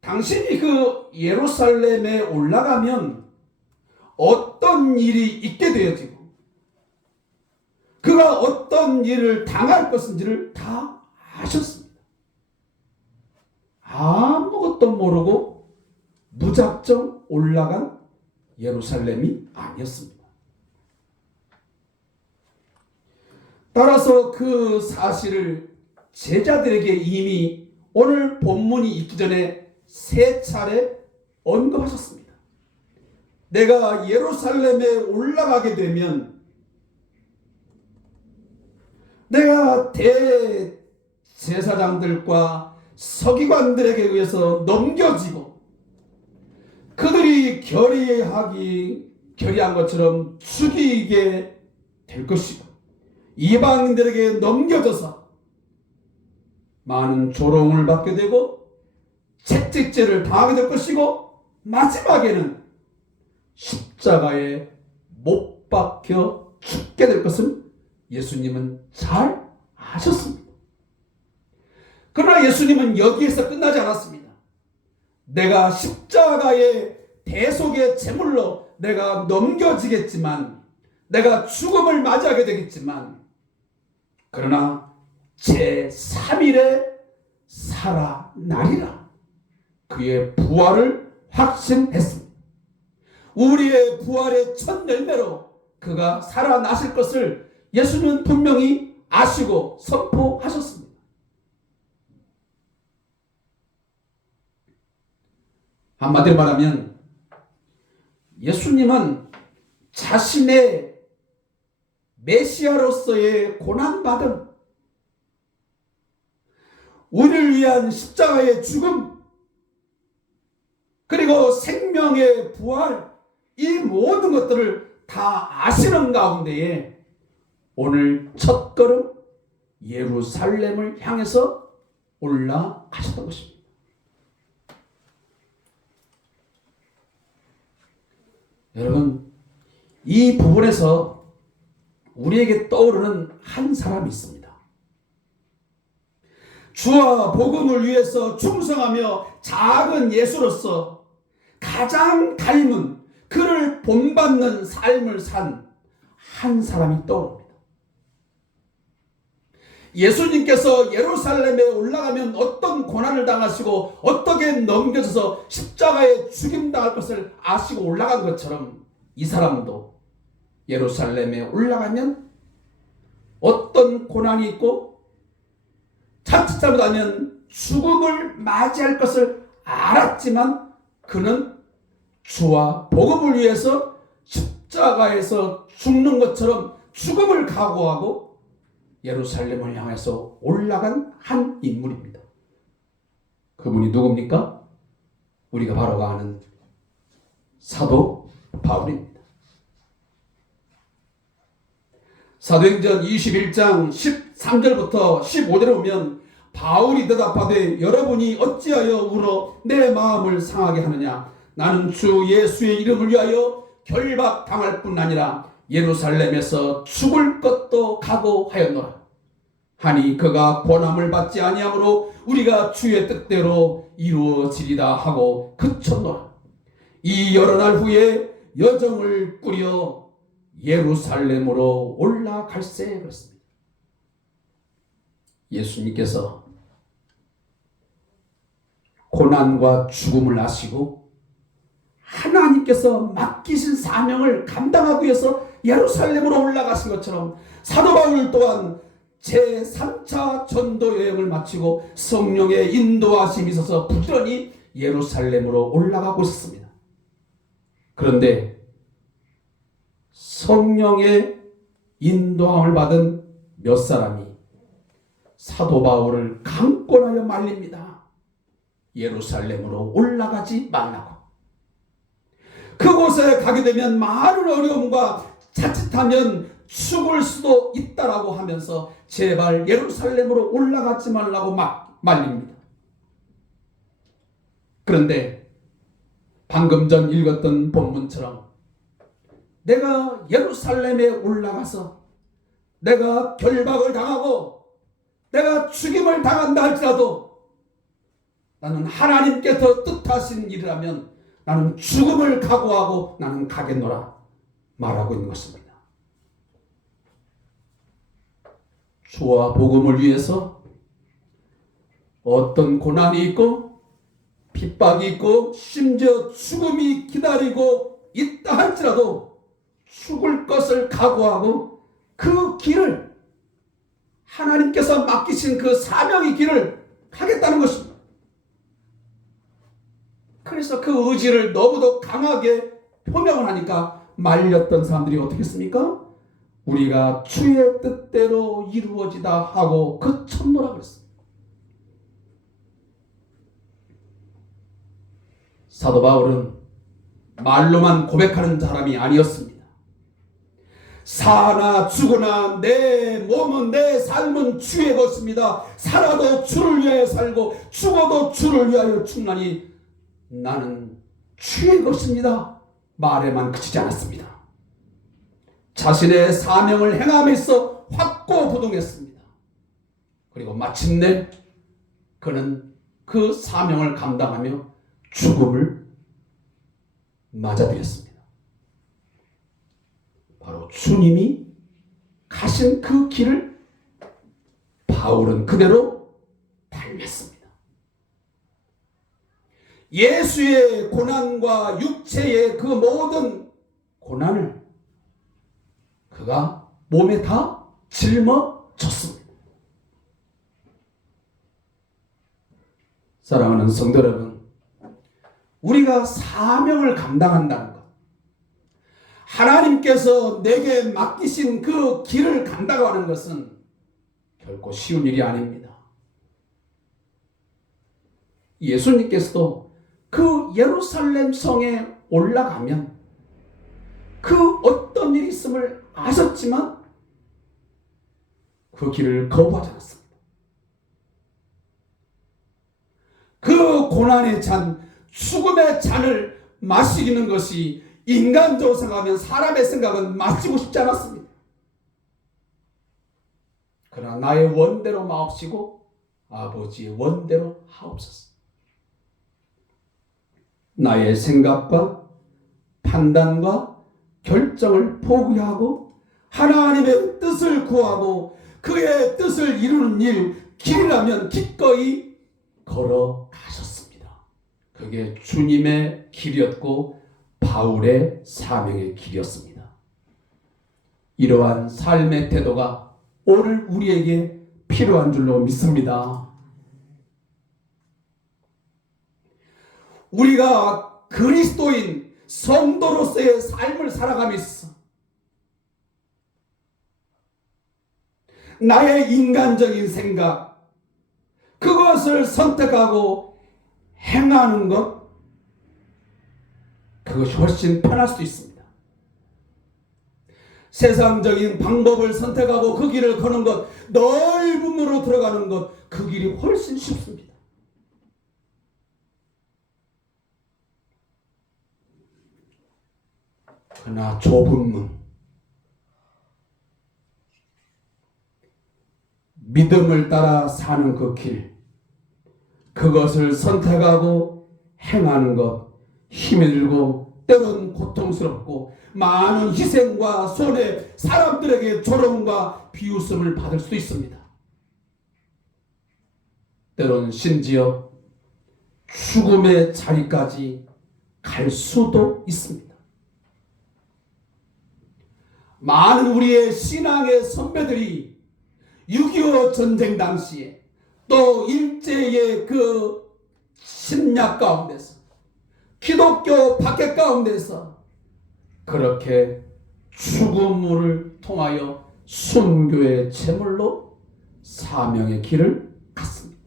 당신이 그 예루살렘에 올라가면 어떤 일이 있게 되어지고 그가 어떤 일을 당할 것인지를 다 아셨습니다. 아무것도 모르고 무작정 올라간 예루살렘이 아니었습니다. 따라서 그 사실을 제자들에게 이미 오늘 본문이 있기 전에 3차례 언급하셨습니다. 내가 예루살렘에 올라가게 되면 내가 대제사장들과 서기관들에게 의해서 넘겨지고 그들이 결의한 것처럼 죽이게 될 것이고, 이방인들에게 넘겨져서 많은 조롱을 받게 되고 채찍질을 당하게 될 것이고, 마지막에는 십자가에 못 박혀 죽게 될 것을 예수님은 잘 아셨습니다. 그러나 예수님은 여기에서 끝나지 않았습니다. 내가 십자가의 대속의 제물로 내가 넘겨지겠지만, 내가 죽음을 맞이하게 되겠지만, 그러나 제3일에 살아나리라. 그의 부활을 확신했습니다. 우리의 부활의 첫 열매로 그가 살아나실 것을 예수는 분명히 아시고 선포하셨습니다. 한마디로 말하면 예수님은 자신의 메시아로서의 고난받음, 우리를 위한 십자가의 죽음, 그리고 생명의 부활, 이 모든 것들을 다 아시는 가운데에 오늘 첫걸음 예루살렘을 향해서 올라가셨던 것입니다. 여러분, 이 부분에서 우리에게 떠오르는 한 사람이 있습니다. 주와 복음을 위해서 충성하며 작은 예수로서 가장 닮은, 그를 본받는 삶을 산 한 사람이 떠오릅니다. 예수님께서 예루살렘에 올라가면 어떤 고난을 당하시고 어떻게 넘겨져서 십자가에 죽임당할 것을 아시고 올라간 것처럼 이 사람도 예루살렘에 올라가면 어떤 고난이 있고 자칫 잘못하면 죽음을 맞이할 것을 알았지만 그는 주와 복음을 위해서 십자가에서 죽는 것처럼 죽음을 각오하고 예루살렘을 향해서 올라간 한 인물입니다. 그분이 누굽니까? 우리가 바로 아는 사도 바울입니다. 사도행전 21장 13절부터 15절에 보면 바울이 대답하되 여러분이 어찌하여 울어 내 마음을 상하게 하느냐. 나는 주 예수의 이름을 위하여 결박당할 뿐 아니라 예루살렘에서 죽을 것도 각오하였노라. 하니 그가 권함을 받지 아니하므로 우리가 주의 뜻대로 이루어지리다 하고 그쳤노라. 이 여러 날 후에 여정을 꾸려 예루살렘으로 올라갈세 그랬습니다. 예수님께서 고난과 죽음을 아시고 하나님께서 맡기신 사명을 감당하기 위해서 예루살렘으로 올라가신 것처럼 사도 바울 또한 제3차 전도 여행을 마치고 성령의 인도하심이 있어서 부지런히 예루살렘으로 올라가고 있었습니다. 그런데 성령의 인도함을 받은 몇 사람이 사도 바울을 강권하여 말립니다. 예루살렘으로 올라가지 말라고. 그곳에 가게 되면 많은 어려움과 자칫하면 죽을 수도 있다라고 하면서 제발 예루살렘으로 올라가지 말라고 막 말립니다. 그런데 방금 전 읽었던 본문처럼 내가 예루살렘에 올라가서 내가 결박을 당하고 내가 죽임을 당한다 할지라도 나는 하나님께서 뜻하신 일이라면 나는 죽음을 각오하고 나는 가겠노라 말하고 있는 것입니다. 주와 복음을 위해서 어떤 고난이 있고 핍박이 있고 심지어 죽음이 기다리고 있다 할지라도 죽을 것을 각오하고 그 길을 하나님께서 맡기신 그 사명의 길을 가겠다는 것입니다. 그래서 그 의지를 너무도 강하게 표명을 하니까 말렸던 사람들이 어떻게 했습니까? 우리가 주의 뜻대로 이루어지다 하고 그 첫노라 그랬습니다. 사도 바울은 말로만 고백하는 사람이 아니었습니다. 사나 죽으나 내 몸은 내 삶은 주의 것입니다. 살아도 주를 위하여 살고 죽어도 주를 위하여 죽나니 나는 주의 것입니다. 말에만 그치지 않았습니다. 자신의 사명을 행함에 있어 확고부동했습니다. 그리고 마침내 그는 그 사명을 감당하며 죽음을 맞아들였습니다. 바로 주님이 가신 그 길을 바울은 그대로 닮았습니다. 예수의 고난과 육체의 그 모든 고난을 그가 몸에 다 짊어졌습니다. 사랑하는 성도 여러분, 우리가 사명을 감당한다는 것, 하나님께서 내게 맡기신 그 길을 간다고 하는 것은 결코 쉬운 일이 아닙니다. 예수님께서도 그 예루살렘 성에 올라가면 그 어떤 일이 있음을 아셨지만 그 길을 거부하지 않았습니다. 그 고난의 잔, 죽음의 잔을 마시는 것이 인간적으로 생각하면, 사람의 생각은 마시고 싶지 않았습니다. 그러나 나의 원대로 마옵시고 아버지의 원대로 하옵소서. 나의 생각과 판단과 결정을 포기하고 하나님의 뜻을 구하고 그의 뜻을 이루는 일, 길이라면 기꺼이 걸어가셨습니다. 그게 주님의 길이었고 바울의 사명의 길이었습니다. 이러한 삶의 태도가 오늘 우리에게 필요한 줄로 믿습니다. 우리가 그리스도인 성도로서의 삶을 살아가면서 나의 인간적인 생각, 그것을 선택하고 행하는 것, 그것이 훨씬 편할 수 있습니다. 세상적인 방법을 선택하고 그 길을 거는 것, 넓은 문으로 들어가는 것, 그 길이 훨씬 쉽습니다. 그러나 좁은 문, 믿음을 따라 사는 그 길, 그것을 선택하고 행하는 것, 힘이 들고 때론 고통스럽고 많은 희생과 손해, 사람들에게 조롱과 비웃음을 받을 수도 있습니다. 때론 심지어 죽음의 자리까지 갈 수도 있습니다. 많은 우리의 신앙의 선배들이 6.25 전쟁 당시에 또 일제의 그 침략 가운데서 기독교 박해 가운데서 그렇게 죽음을 통하여 순교의 제물로 사명의 길을 갔습니다.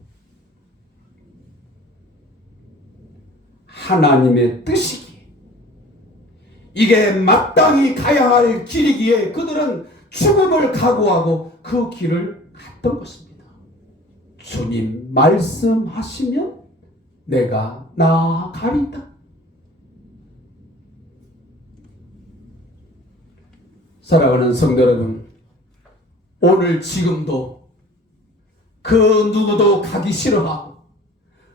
하나님의 뜻이기에 이게 마땅히 가야 할 길이기에 그들은 죽음을 각오하고 그 길을 갔던 것입니다. 주님 말씀하시면 내가 나아가리다. 사랑하는 성도 여러분, 오늘 지금도 그 누구도 가기 싫어하고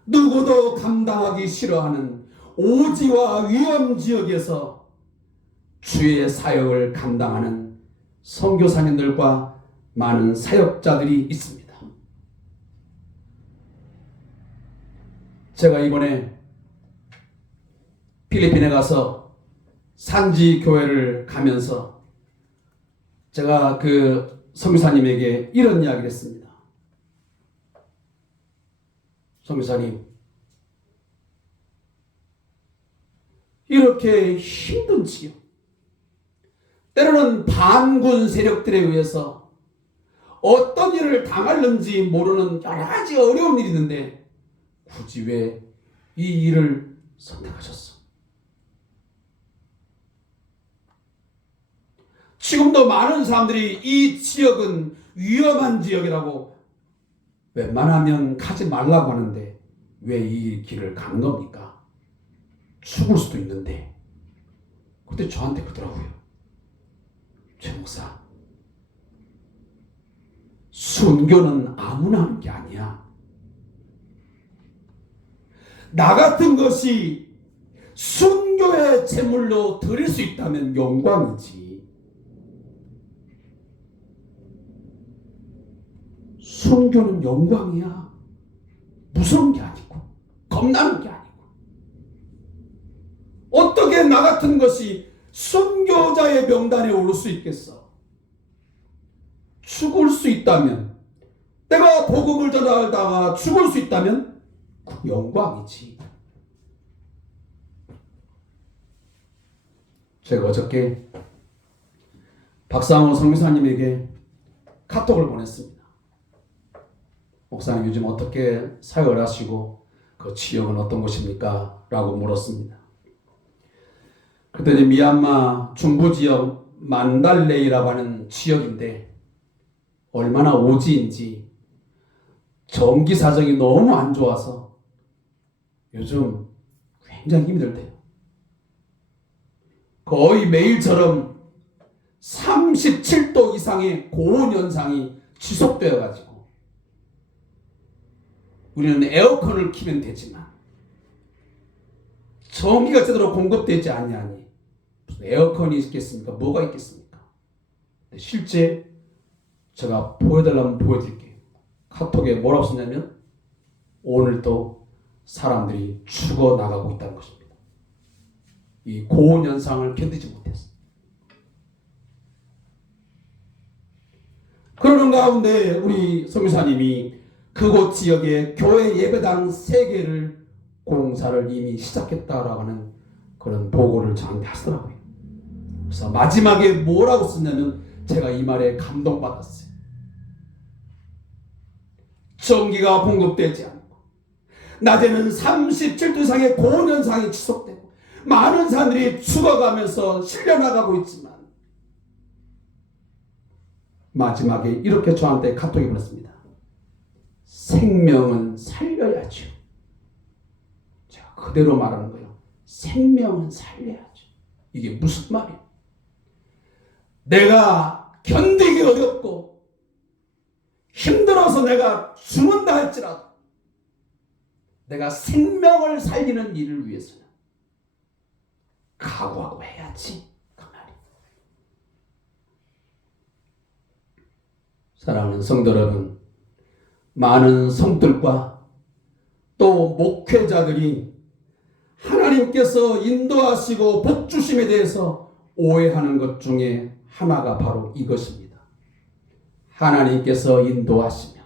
누구도 감당하기 싫어하는 오지와 위험 지역에서 주의 사역을 감당하는 선교사님들과 많은 사역자들이 있습니다. 제가 이번에 필리핀에 가서 산지 교회를 가면서 제가 그 선교사님에게 이런 이야기를 했습니다. 선교사님, 이렇게 힘든 지역, 때로는 반군 세력들에 의해서 어떤 일을 당하는지 모르는 여러 가지 어려운 일이 있는데 굳이 왜 이 일을 선택하셨어? 지금도 많은 사람들이 이 지역은 위험한 지역이라고 웬만하면 가지 말라고 하는데 왜 이 길을 가는 겁니까? 죽을 수도 있는데. 그때 저한테 그러더라고요. 최 목사, 순교는 아무나 하는 게 아니야. 나 같은 것이 순교의 제물로 드릴 수 있다면 영광이지. 순교는 영광이야. 무서운 게 아니고 겁나는 게 아니고. 어떻게 나 같은 것이 순교자의 명단에 오를 수 있겠어? 죽을 수 있다면, 내가 복음을 전하다가 죽을 수 있다면 그 영광이지. 제가 어저께 박상호 성교사님에게 카톡을 보냈습니다. 목사님 요즘 어떻게 사역을 하시고 그 지역은 어떤 곳입니까? 라고 물었습니다. 그랬더니 미얀마 중부지역 만달레이라고 하는 지역인데 얼마나 오지인지 전기 사정이 너무 안 좋아서 요즘 굉장히 힘들대요. 거의 매일처럼 37도 이상의 고온 현상이 지속되어 가지고 우리는 에어컨을 키면 되지만 전기가 제대로 공급되지 않냐니 무슨 에어컨이 있겠습니까? 뭐가 있겠습니까? 실제 제가 보여달라면 보여드릴게요. 카톡에 뭐라고 썼냐면 오늘도 사람들이 죽어나가고 있다는 것입니다. 이 고온 현상을 견디지 못했어요. 그러는 가운데 우리 선교사님이 그곳 지역에 교회 예배당 3개를 공사를 이미 시작했다라고 하는 그런 보고를 저한테 하시더라고요. 그래서 마지막에 뭐라고 썼냐면 제가 이 말에 감동받았어요. 전기가 공급되지 않고 낮에는 37도 이상의 고온 현상이 지속되고 많은 사람들이 죽어가면서 실려나가고 있지만 마지막에 이렇게 저한테 카톡이 보냈습니다. 생명은 살려야죠. 제가 그대로 말하는 거예요. 생명은 살려야죠. 이게 무슨 말이에요? 내가 견디기 어렵고 힘들어서 내가 죽는다 할지라도 내가 생명을 살리는 일을 위해서는 각오하고 해야지. 그 말이에요. 사랑하는 성도 여러분, 많은 성들과 또 목회자들이 하나님께서 인도하시고 복주심에 대해서 오해하는 것 중에 하나가 바로 이것입니다. 하나님께서 인도하시면,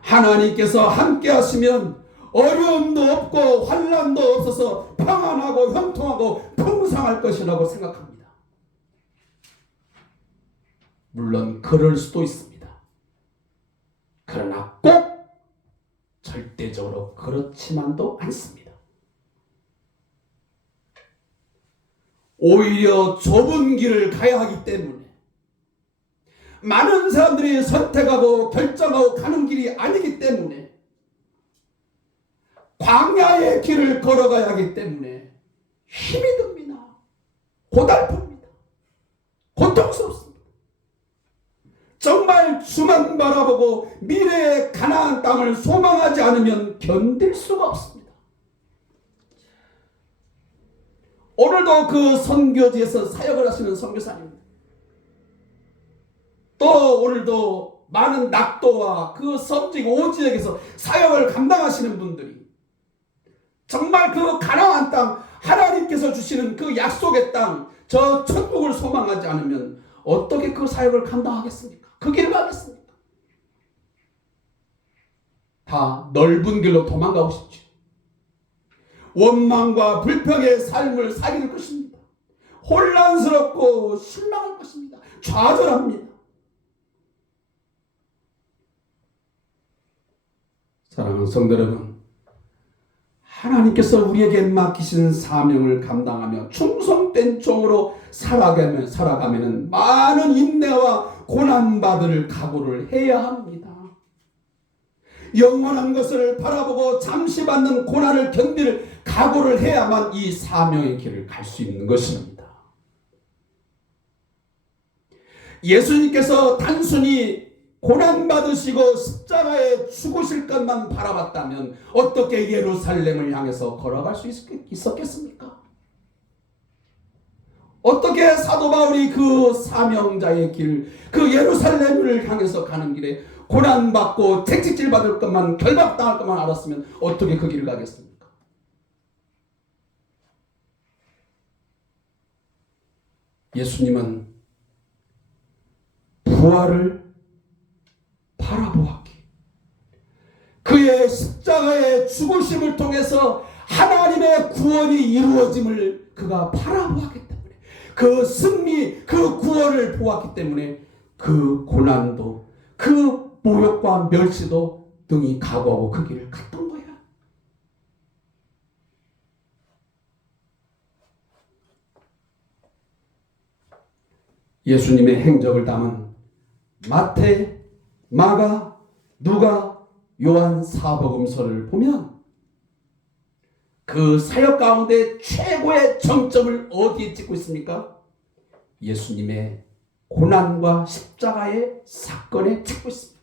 하나님께서 함께 하시면 어려움도 없고 환난도 없어서 평안하고 형통하고 풍성할 것이라고 생각합니다. 물론 그럴 수도 있습니다. 그러나 꼭 절대적으로 그렇지만도 않습니다. 오히려 좁은 길을 가야 하기 때문에 많은 사람들이 선택하고 결정하고 가는 길이 아니기 때문에 광야의 길을 걸어가야 하기 때문에 힘이 듭니다. 고달픕니다. 고통스럽습니다. 정말 주만 바라보고 미래의 가나안 땅을 소망하지 않으면 견딜 수가 없습니다. 오늘도 그 선교지에서 사역을 하시는 선교사님, 또 오늘도 많은 낙도와 그 섬직 오지역에서 사역을 감당하시는 분들이 정말 그 가나안 땅, 하나님께서 주시는 그 약속의 땅, 저 천국을 소망하지 않으면 어떻게 그 사역을 감당하겠습니까? 그 길을 가겠습니까? 다 넓은 길로 도망가고 싶죠. 원망과 불평의 삶을 살릴 것입니다. 혼란스럽고 실망할 것입니다. 좌절합니다. 사랑하는 성도 여러분, 하나님께서 우리에게 맡기신 사명을 감당하며 충성된 종으로 살아가면 많은 인내와 고난받을 각오를 해야 합니다. 영원한 것을 바라보고 잠시 받는 고난을 견딜 각오를 해야만 이 사명의 길을 갈 수 있는 것입니다. 예수님께서 단순히 고난받으시고 십자가에 죽으실 것만 바라봤다면 어떻게 예루살렘을 향해서 걸어갈 수 있었겠습니까? 어떻게 사도 바울이 그 사명자의 길, 그 예루살렘을 향해서 가는 길에 고난받고 채찍질 받을 것만, 결박당할 것만 알았으면 어떻게 그 길을 가겠습니까? 예수님은 부활을 바라보았기, 그의 십자가의 죽으심을 통해서 하나님의 구원이 이루어짐을 그가 바라보았기 때문에 그 승리, 그 구원을 보았기 때문에 그 고난도, 그 모욕과 멸시도 능히 각오하고 그 길을 갔던 거야. 예수님의 행적을 담은 마태, 마가, 누가, 요한 사복음서를 보면 그 사역 가운데 최고의 정점을 어디에 찍고 있습니까? 예수님의 고난과 십자가의 사건에 찍고 있습니다.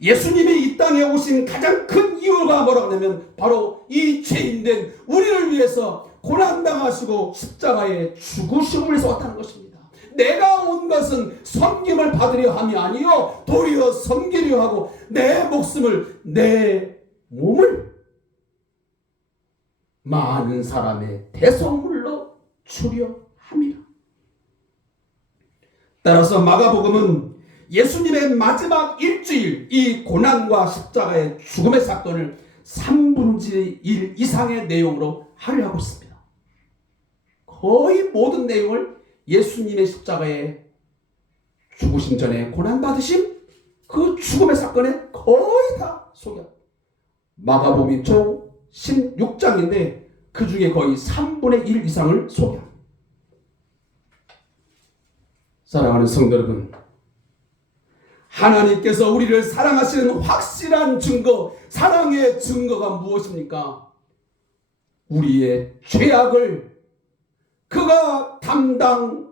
예수님이 이 땅에 오신 가장 큰 이유가 뭐라고 하냐면 바로 이 죄인된 우리를 위해서 고난당하시고 십자가에 죽으심을 위해서 왔다는 것입니다. 내가 온 것은 섬김을 받으려 함이 아니요 도리어 섬기려 하고 내 목숨을, 내 몸을 많은 사람의 대성물로 주려 함이라. 따라서 마가복음은 예수님의 마지막 일주일 이 고난과 십자가의 죽음의 사건을 3분의 1 이상의 내용으로 하려고 있습니다. 거의 모든 내용을 예수님의 십자가의 죽으심 전에 고난받으심, 그 죽음의 사건에 거의 다 소개합니다. 마가복음이 총 16장인데 그 중에 거의 3분의 1 이상을 소개합니다. 사랑하는 성도 여러분, 하나님께서 우리를 사랑하시는 확실한 증거, 사랑의 증거가 무엇입니까? 우리의 죄악을 그가 담당하셔서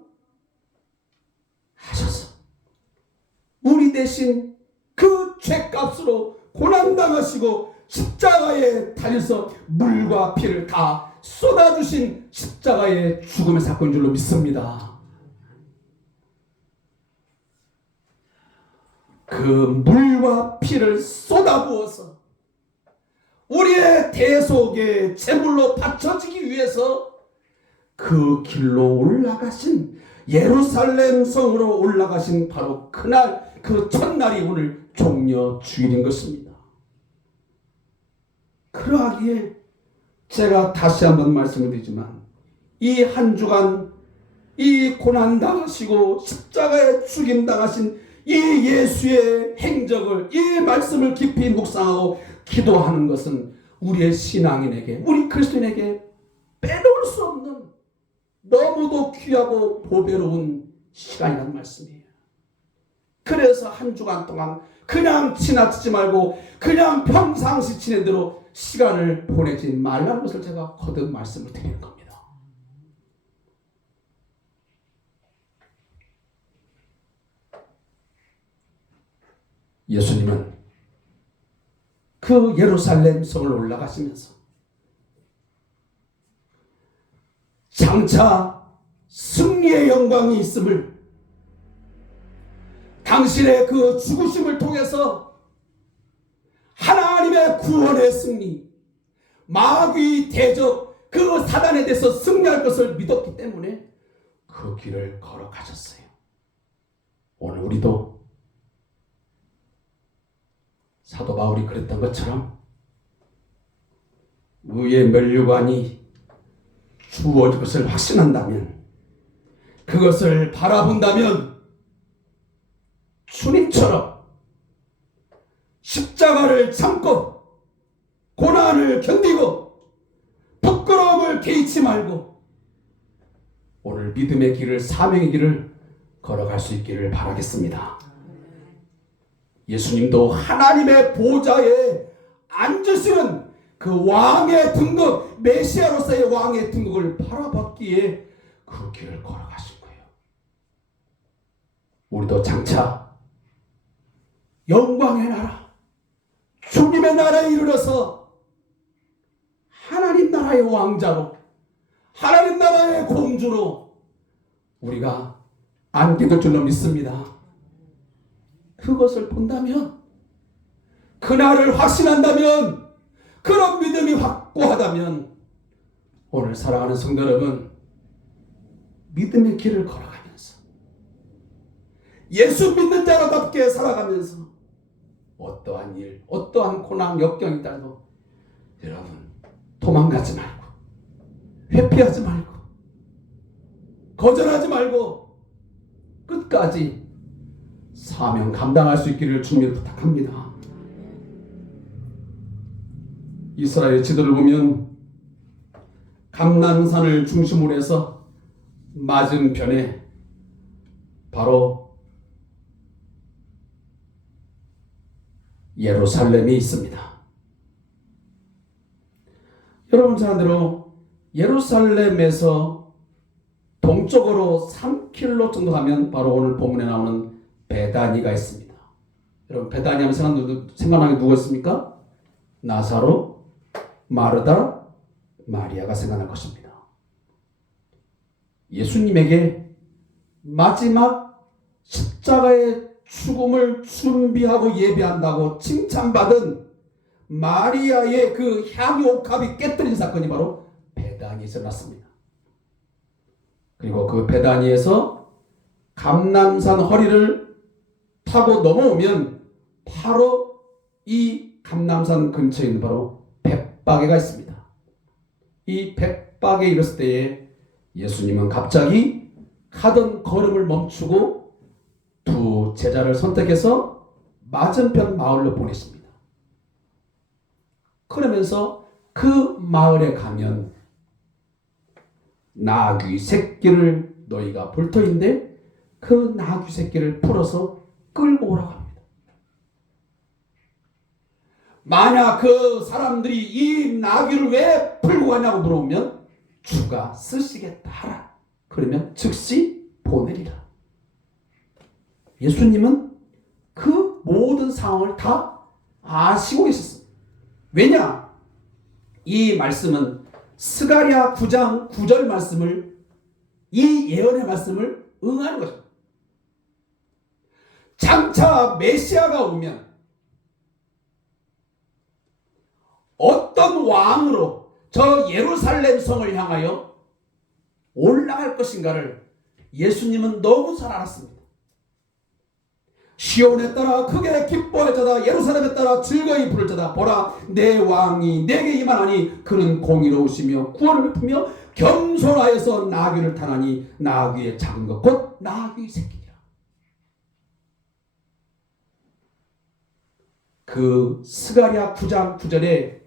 우리 대신 그 죄값으로 고난당하시고 십자가에 달려서 물과 피를 다 쏟아주신 십자가의 죽음의 사건인 줄로 믿습니다. 그 물과 피를 쏟아부어서 우리의 대속의 제물로 바쳐지기 위해서 그 길로 올라가신, 예루살렘 성으로 올라가신 바로 그날, 그 첫날이 오늘 종려 주일인 것입니다. 그러하기에 제가 다시 한번 말씀을 드리지만 이 한 주간 이 고난당하시고 십자가에 죽임당하신 이 예수의 행적을, 이 말씀을 깊이 묵상하고 기도하는 것은 우리의 신앙인에게, 우리 그리스도인에게 빼놓을 수 없는 너무도 귀하고 보배로운 시간이라는 말씀이에요. 그래서 한 주간 동안 그냥 지나치지 말고 그냥 평상시 지낸 대로 시간을 보내지 말라는 것을 제가 거듭 말씀을 드리는 겁니다. 예수님은 그 예루살렘 성을 올라가시면서 장차 승리의 영광이 있음을, 당신의 그 죽으심을 통해서 하나님의 구원의 승리, 마귀 대적, 그 사단에 대해서 승리할 것을 믿었기 때문에 그 길을 걸어가셨어요. 오늘 우리도 사도 바울이 그랬던 것처럼 의의 면류관이 주어질 것을 확신한다면, 그것을 바라본다면 주님처럼 십자가를 참고 고난을 견디고 부끄러움을 개의치 말고 오늘 믿음의 길을, 사명의 길을 걸어갈 수 있기를 바라겠습니다. 예수님도 하나님의 보좌에 앉으시는 그 왕의 등극, 메시아로서의 왕의 등극을 바라봤기에 그 길을 걸어가신 거예요. 우리도 장차 영광의 나라, 주님의 나라에 이르러서 하나님 나라의 왕자로, 하나님 나라의 공주로 우리가 안기될 줄로 믿습니다. 그것을 본다면, 그날을 확신한다면, 그런 믿음이 확고하다면 오늘 사랑하는 성도 여러분, 믿음의 길을 걸어가면서 예수 믿는 자로답게 살아가면서 어떠한 일, 어떠한 고난, 역경이 있다도 여러분 도망가지 말고 회피하지 말고 거절하지 말고 끝까지 사명 감당할 수 있기를 주님을 부탁합니다. 이스라엘 지도를 보면 감람산을 중심으로 해서 맞은편에 바로 예루살렘이 있습니다. 여러분 잘 아는 대로 예루살렘에서 동쪽으로 3km 정도 가면 바로 오늘 본문에 나오는 베다니가 있습니다. 여러분 베다니 하면 생각나는 게 누가 있습니까? 나사로, 마르다, 마리아가 생각날 것입니다. 예수님에게 마지막 십자가의 죽음을 준비하고 예배한다고 칭찬받은 마리아의 그 향유옥합이 깨뜨린 사건이 바로 베다니에서 났습니다. 그리고 그 베다니에서 감람산 허리를 타고 넘어오면 바로 이 감람산 근처에 있는 바로 벳바게가 있습니다. 이 벳바게에 이르렀을 때에 예수님은 갑자기 하던 걸음을 멈추고 두 제자를 선택해서 맞은편 마을로 보냈습니다. 그러면서 그 마을에 가면 나귀 새끼를 너희가 볼 터인데 그 나귀 새끼를 풀어서 끌고 오라고 합니다. 만약 그 사람들이 이 나귀를 왜 풀고 가냐고 물어보면 주가 쓰시겠다 하라. 그러면 즉시 보내리라. 예수님은 그 모든 상황을 다 아시고 계셨습니다. 왜냐? 이 말씀은 스가랴 9장 9절 말씀을, 이 예언의 말씀을 응하는 것입니다. 장차 메시아가 오면 어떤 왕으로 저 예루살렘 성을 향하여 올라갈 것인가를 예수님은 너무 잘 알았습니다. 시온에 따라 크게 기뻐할 자다, 예루살렘에 따라 즐거이 부를 자다. 보라, 내 왕이 내게 임하나니 그는 공의로우시며 구원을 베푸며 겸손하여서 나귀를 타나니 나귀의 작은 것 곧 나귀 새끼니라. 그 스가랴 9장 9절에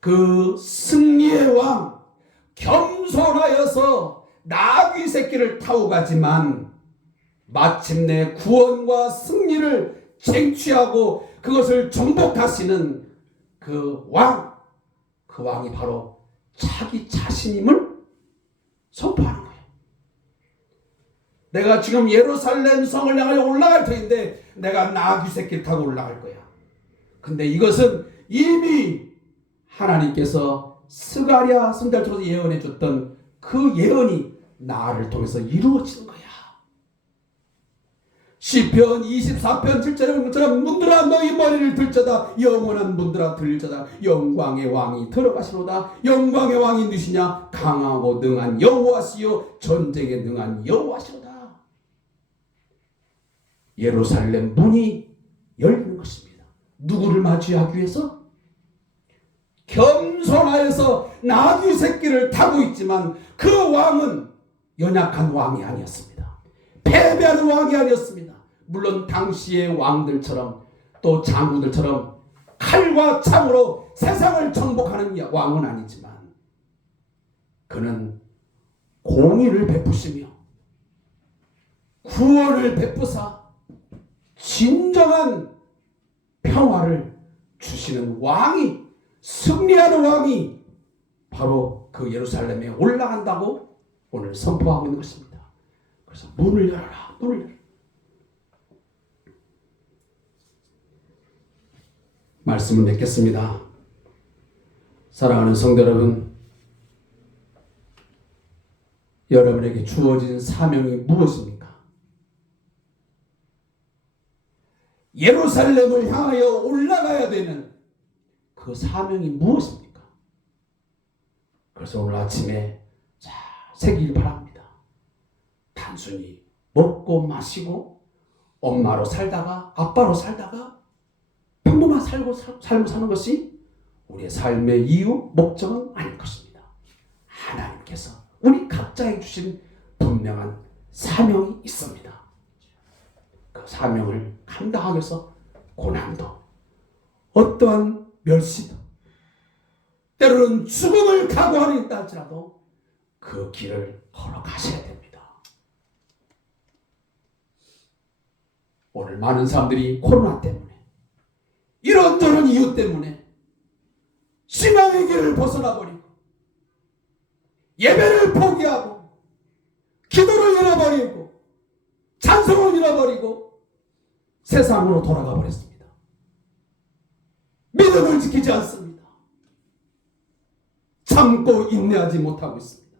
그 승리의 왕, 겸손하여서 나귀 새끼를 타고 가지만 마침내 구원과 승리를 쟁취하고 그것을 정복하시는 그 왕, 그 왕이 바로 자기 자신임을 선포하는 거예요. 내가 지금 예루살렘 성을 향하여 올라갈 터인데 내가 나귀 새끼를 타고 올라갈 거야. 근데 이것은 이미 하나님께서 스가랴 선지자를 통해서 예언해 줬던 그 예언이 나를 통해서 이루어지는 거야. 시편 24편 7절에 것처럼 문들아 너희 머리를 들자다, 영원한 문들아 들자다. 영광의 왕이 들어가시로다. 영광의 왕이 누시냐? 강하고 능한 여호와시요 전쟁에 능한 여호와시로다. 예루살렘 문이 열리는 것입니다. 누구를 맞이하기 위해서? 겸손하여서 나귀 새끼를 타고 있지만 그 왕은 연약한 왕이 아니었습니다. 패배하는 왕이 아니었습니다. 물론 당시의 왕들처럼 또 장군들처럼 칼과 창으로 세상을 정복하는 왕은 아니지만 그는 공의를 베푸시며 구원을 베푸사 진정한 평화를 주시는 왕이, 승리하는 왕이 바로 그 예루살렘에 올라간다고 오늘 선포하고 있는 것입니다. 그래서 문을 열어라, 문을 열어라. 말씀을 맺겠습니다. 사랑하는 성도 여러분, 여러분에게 주어진 사명이 무엇입니까? 예루살렘을 향하여 올라가야 되는 그 사명이 무엇입니까? 그래서 오늘 아침에 잘 새기길 바랍니다. 단순히 먹고 마시고 엄마로 살다가 아빠로 살다가 평범한 삶을 사는 것이 우리의 삶의 이유, 목적은 아닐 것입니다. 하나님께서 우리 각자에게 주신 분명한 사명이 있습니다. 그 사명을 감당하기 위해서 고난도, 어떠한 멸시도, 때로는 죽음을 각오하는 있다 할지라도 그 길을 걸어가셔야 됩니다. 오늘 많은 사람들이 코로나 때문에, 이런저런 이유 때문에 신앙의 길을 벗어나버리고 예배를 포기하고 기도를 잃어버리고 찬송을 잃어버리고 세상으로 돌아가 버렸습니다. 믿음을 지키지 않습니다. 참고 인내하지 못하고 있습니다.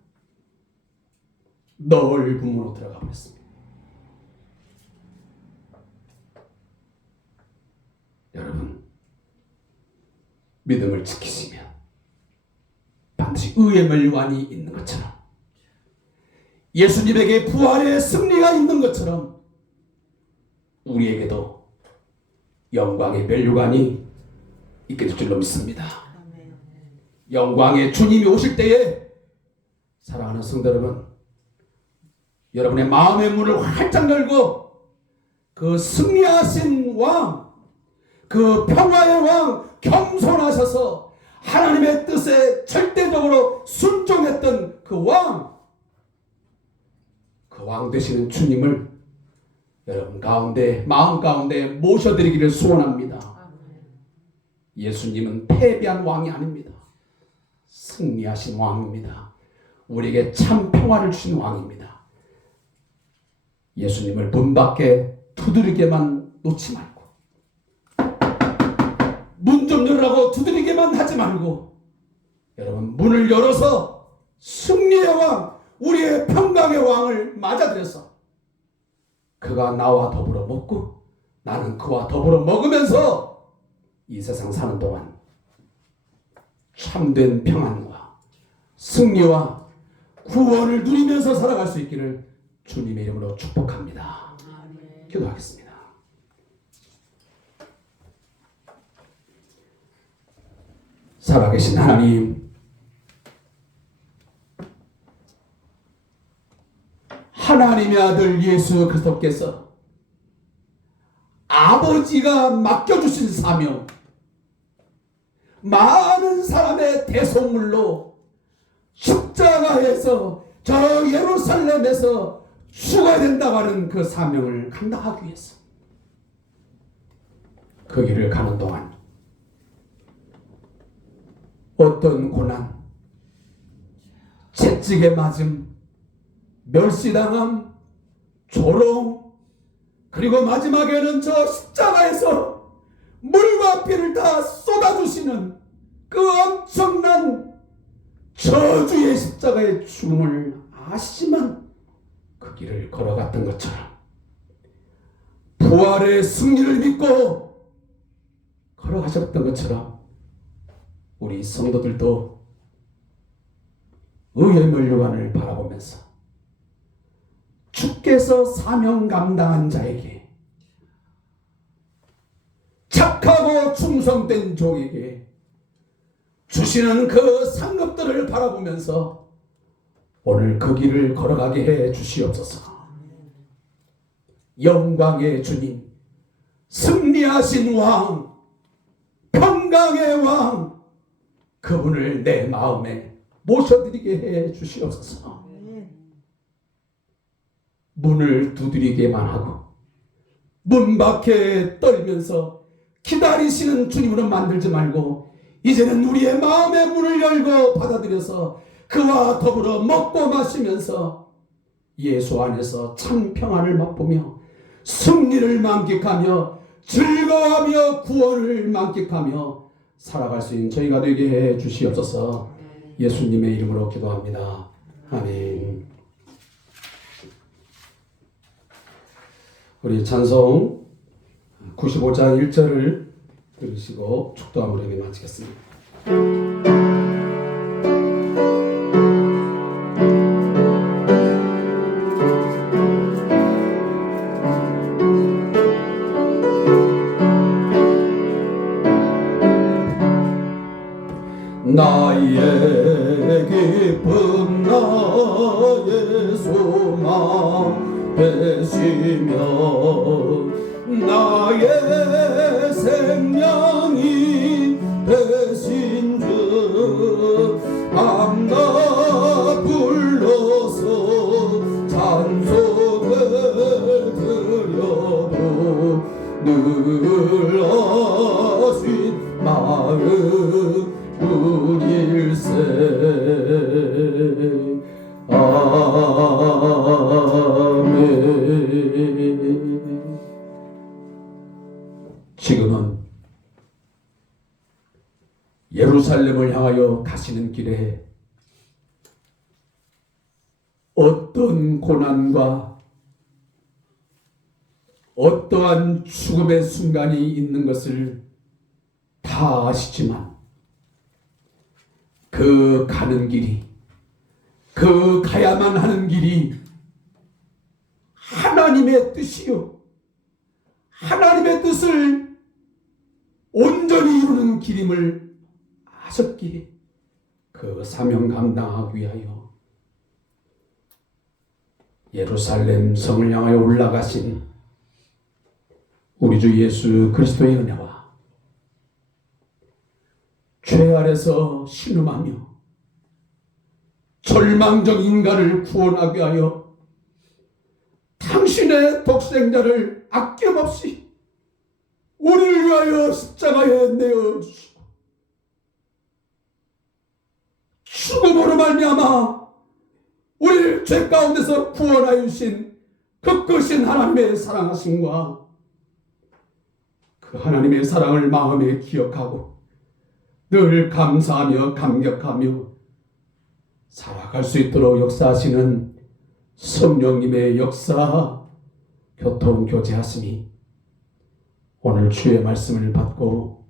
넓은 문으로 들어가 버렸습니다. 여러분, 믿음을 지키시면 반드시 의의 멸류관이 있는 것처럼, 예수님에게 부활의 승리가 있는 것처럼 우리에게도 영광의 멸류관이 있게 될 줄로 믿습니다. 영광의 주님이 오실 때에, 사랑하는 성도 여러분, 여러분의 마음의 문을 활짝 열고 그 승리하신 왕, 그 평화의 왕, 겸손하셔서 하나님의 뜻에 절대적으로 순종했던 그 왕, 그 왕 되시는 주님을 여러분 가운데, 마음 가운데 모셔드리기를 소원합니다. 예수님은 패배한 왕이 아닙니다. 승리하신 왕입니다. 우리에게 참 평화를 주신 왕입니다. 예수님을 문 밖에 두드리게만 놓지 말고, 문 좀 열라고 두드리게만 하지 말고, 여러분 문을 열어서 승리의 왕, 우리의 평강의 왕을 맞아들여서 그가 나와 더불어 먹고 나는 그와 더불어 먹으면서 이 세상 사는 동안 참된 평안과 승리와 구원을 누리면서 살아갈 수 있기를 주님의 이름으로 축복합니다. 기도하겠습니다. 살아계신 하나님, 하나님의 아들 예수 그리스도께서 아버지가 맡겨주신 사명, 많은 사람의 대속물로 십자가에서 저 예루살렘에서 죽어야 된다고 하는 그 사명을 감당하기 위해서 그 길을 가는 동안 어떤 고난, 채찍에 맞음, 멸시당함, 조롱, 그리고 마지막에는 저 십자가에서 물과 피를 다 쏟아주시는 그 엄청난 저주의 십자가의 죽음을 아시지만 그 길을 걸어갔던 것처럼, 부활의 승리를 믿고 걸어가셨던 것처럼 우리 성도들도 의의 멸류관을 바라보면서 주께서 사명 감당한 자에게, 착하고 충성된 종에게 주시는 그 상급들을 바라보면서 오늘 그 길을 걸어가게 해 주시옵소서. 영광의 주님, 승리하신 왕, 평강의 왕, 그분을 내 마음에 모셔드리게 해 주시옵소서. 문을 두드리게만 하고 문 밖에 떨면서 기다리시는 주님으로 만들지 말고, 이제는 우리의 마음의 문을 열고 받아들여서 그와 더불어 먹고 마시면서 예수 안에서 참 평안을 맛보며 승리를 만끽하며 즐거워하며 구원을 만끽하며 살아갈 수 있는 저희가 되게 해 주시옵소서. 예수님의 이름으로 기도합니다. 아멘. 우리 찬송 95장 1절을 들으시고 축도함으로 예배 마치겠습니다. 나의 기쁨 나의 소망 소망 되시며 나의 생명이 되신 주 밤낮 불러서 찬송을 드려도 늘 하신 마음 우릴세. 아멘. 지금은 예루살렘을 향하여 가시는 길에 어떤 고난과 어떠한 죽음의 순간이 있는 것을 다 아시지만 그 가는 길이, 그 가야만 하는 길이 하나님의 뜻이요, 하나님의 뜻을 온전히 이루는 길임을 아셨기에 그 사명 감당하기 위하여 예루살렘 성을 향하여 올라가신 우리 주 예수 그리스도의 은혜와 죄 아래서 신음하며 절망적 인간을 구원하기 위하여 당신의 독생자를 아낌없이 우리를 위하여 십자가에 내어주시고 죽음으로 말미암아 우리를 죄 가운데서 구원하여 주신 그 크신 하나님의 사랑하심과 그 하나님의 사랑을 마음에 기억하고 늘 감사하며 감격하며 살아갈 수 있도록 역사하시는 성령님의 역사 교통 교제하심이 오늘 주의 말씀을 받고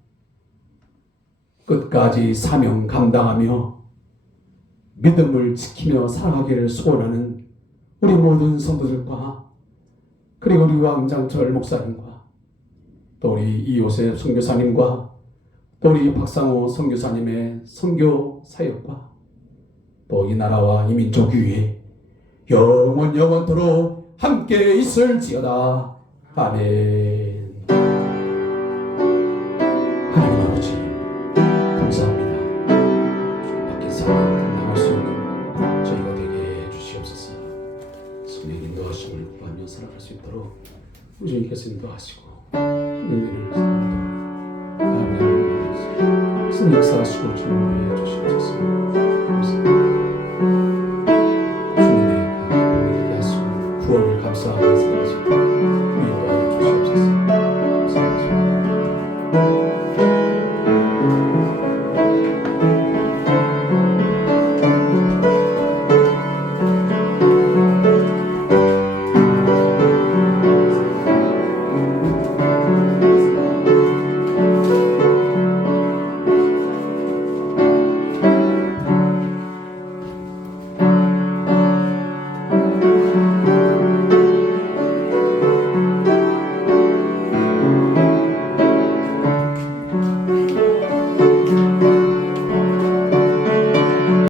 끝까지 사명 감당하며 믿음을 지키며 살아가기를 소원하는 우리 모든 성도들과 그리고 우리 왕장철 목사님과 또 우리 이요셉 선교사님과 또 우리 박상호 선교사님의 선교 사역과 또 이 나라와 이 민족 위에 영원토록 함께 있을지어다. 아멘. 하나님 아버지 감사합니다. 주님밖에 사랑 감당할 수 있는 저희가 되게 해주시옵소서. 성령 인도하심을 구하며 살아갈 수 있도록 우리 주님께서 인도하시고 은혜를 아멘. 역사하시고 주님을 해주시옵소서.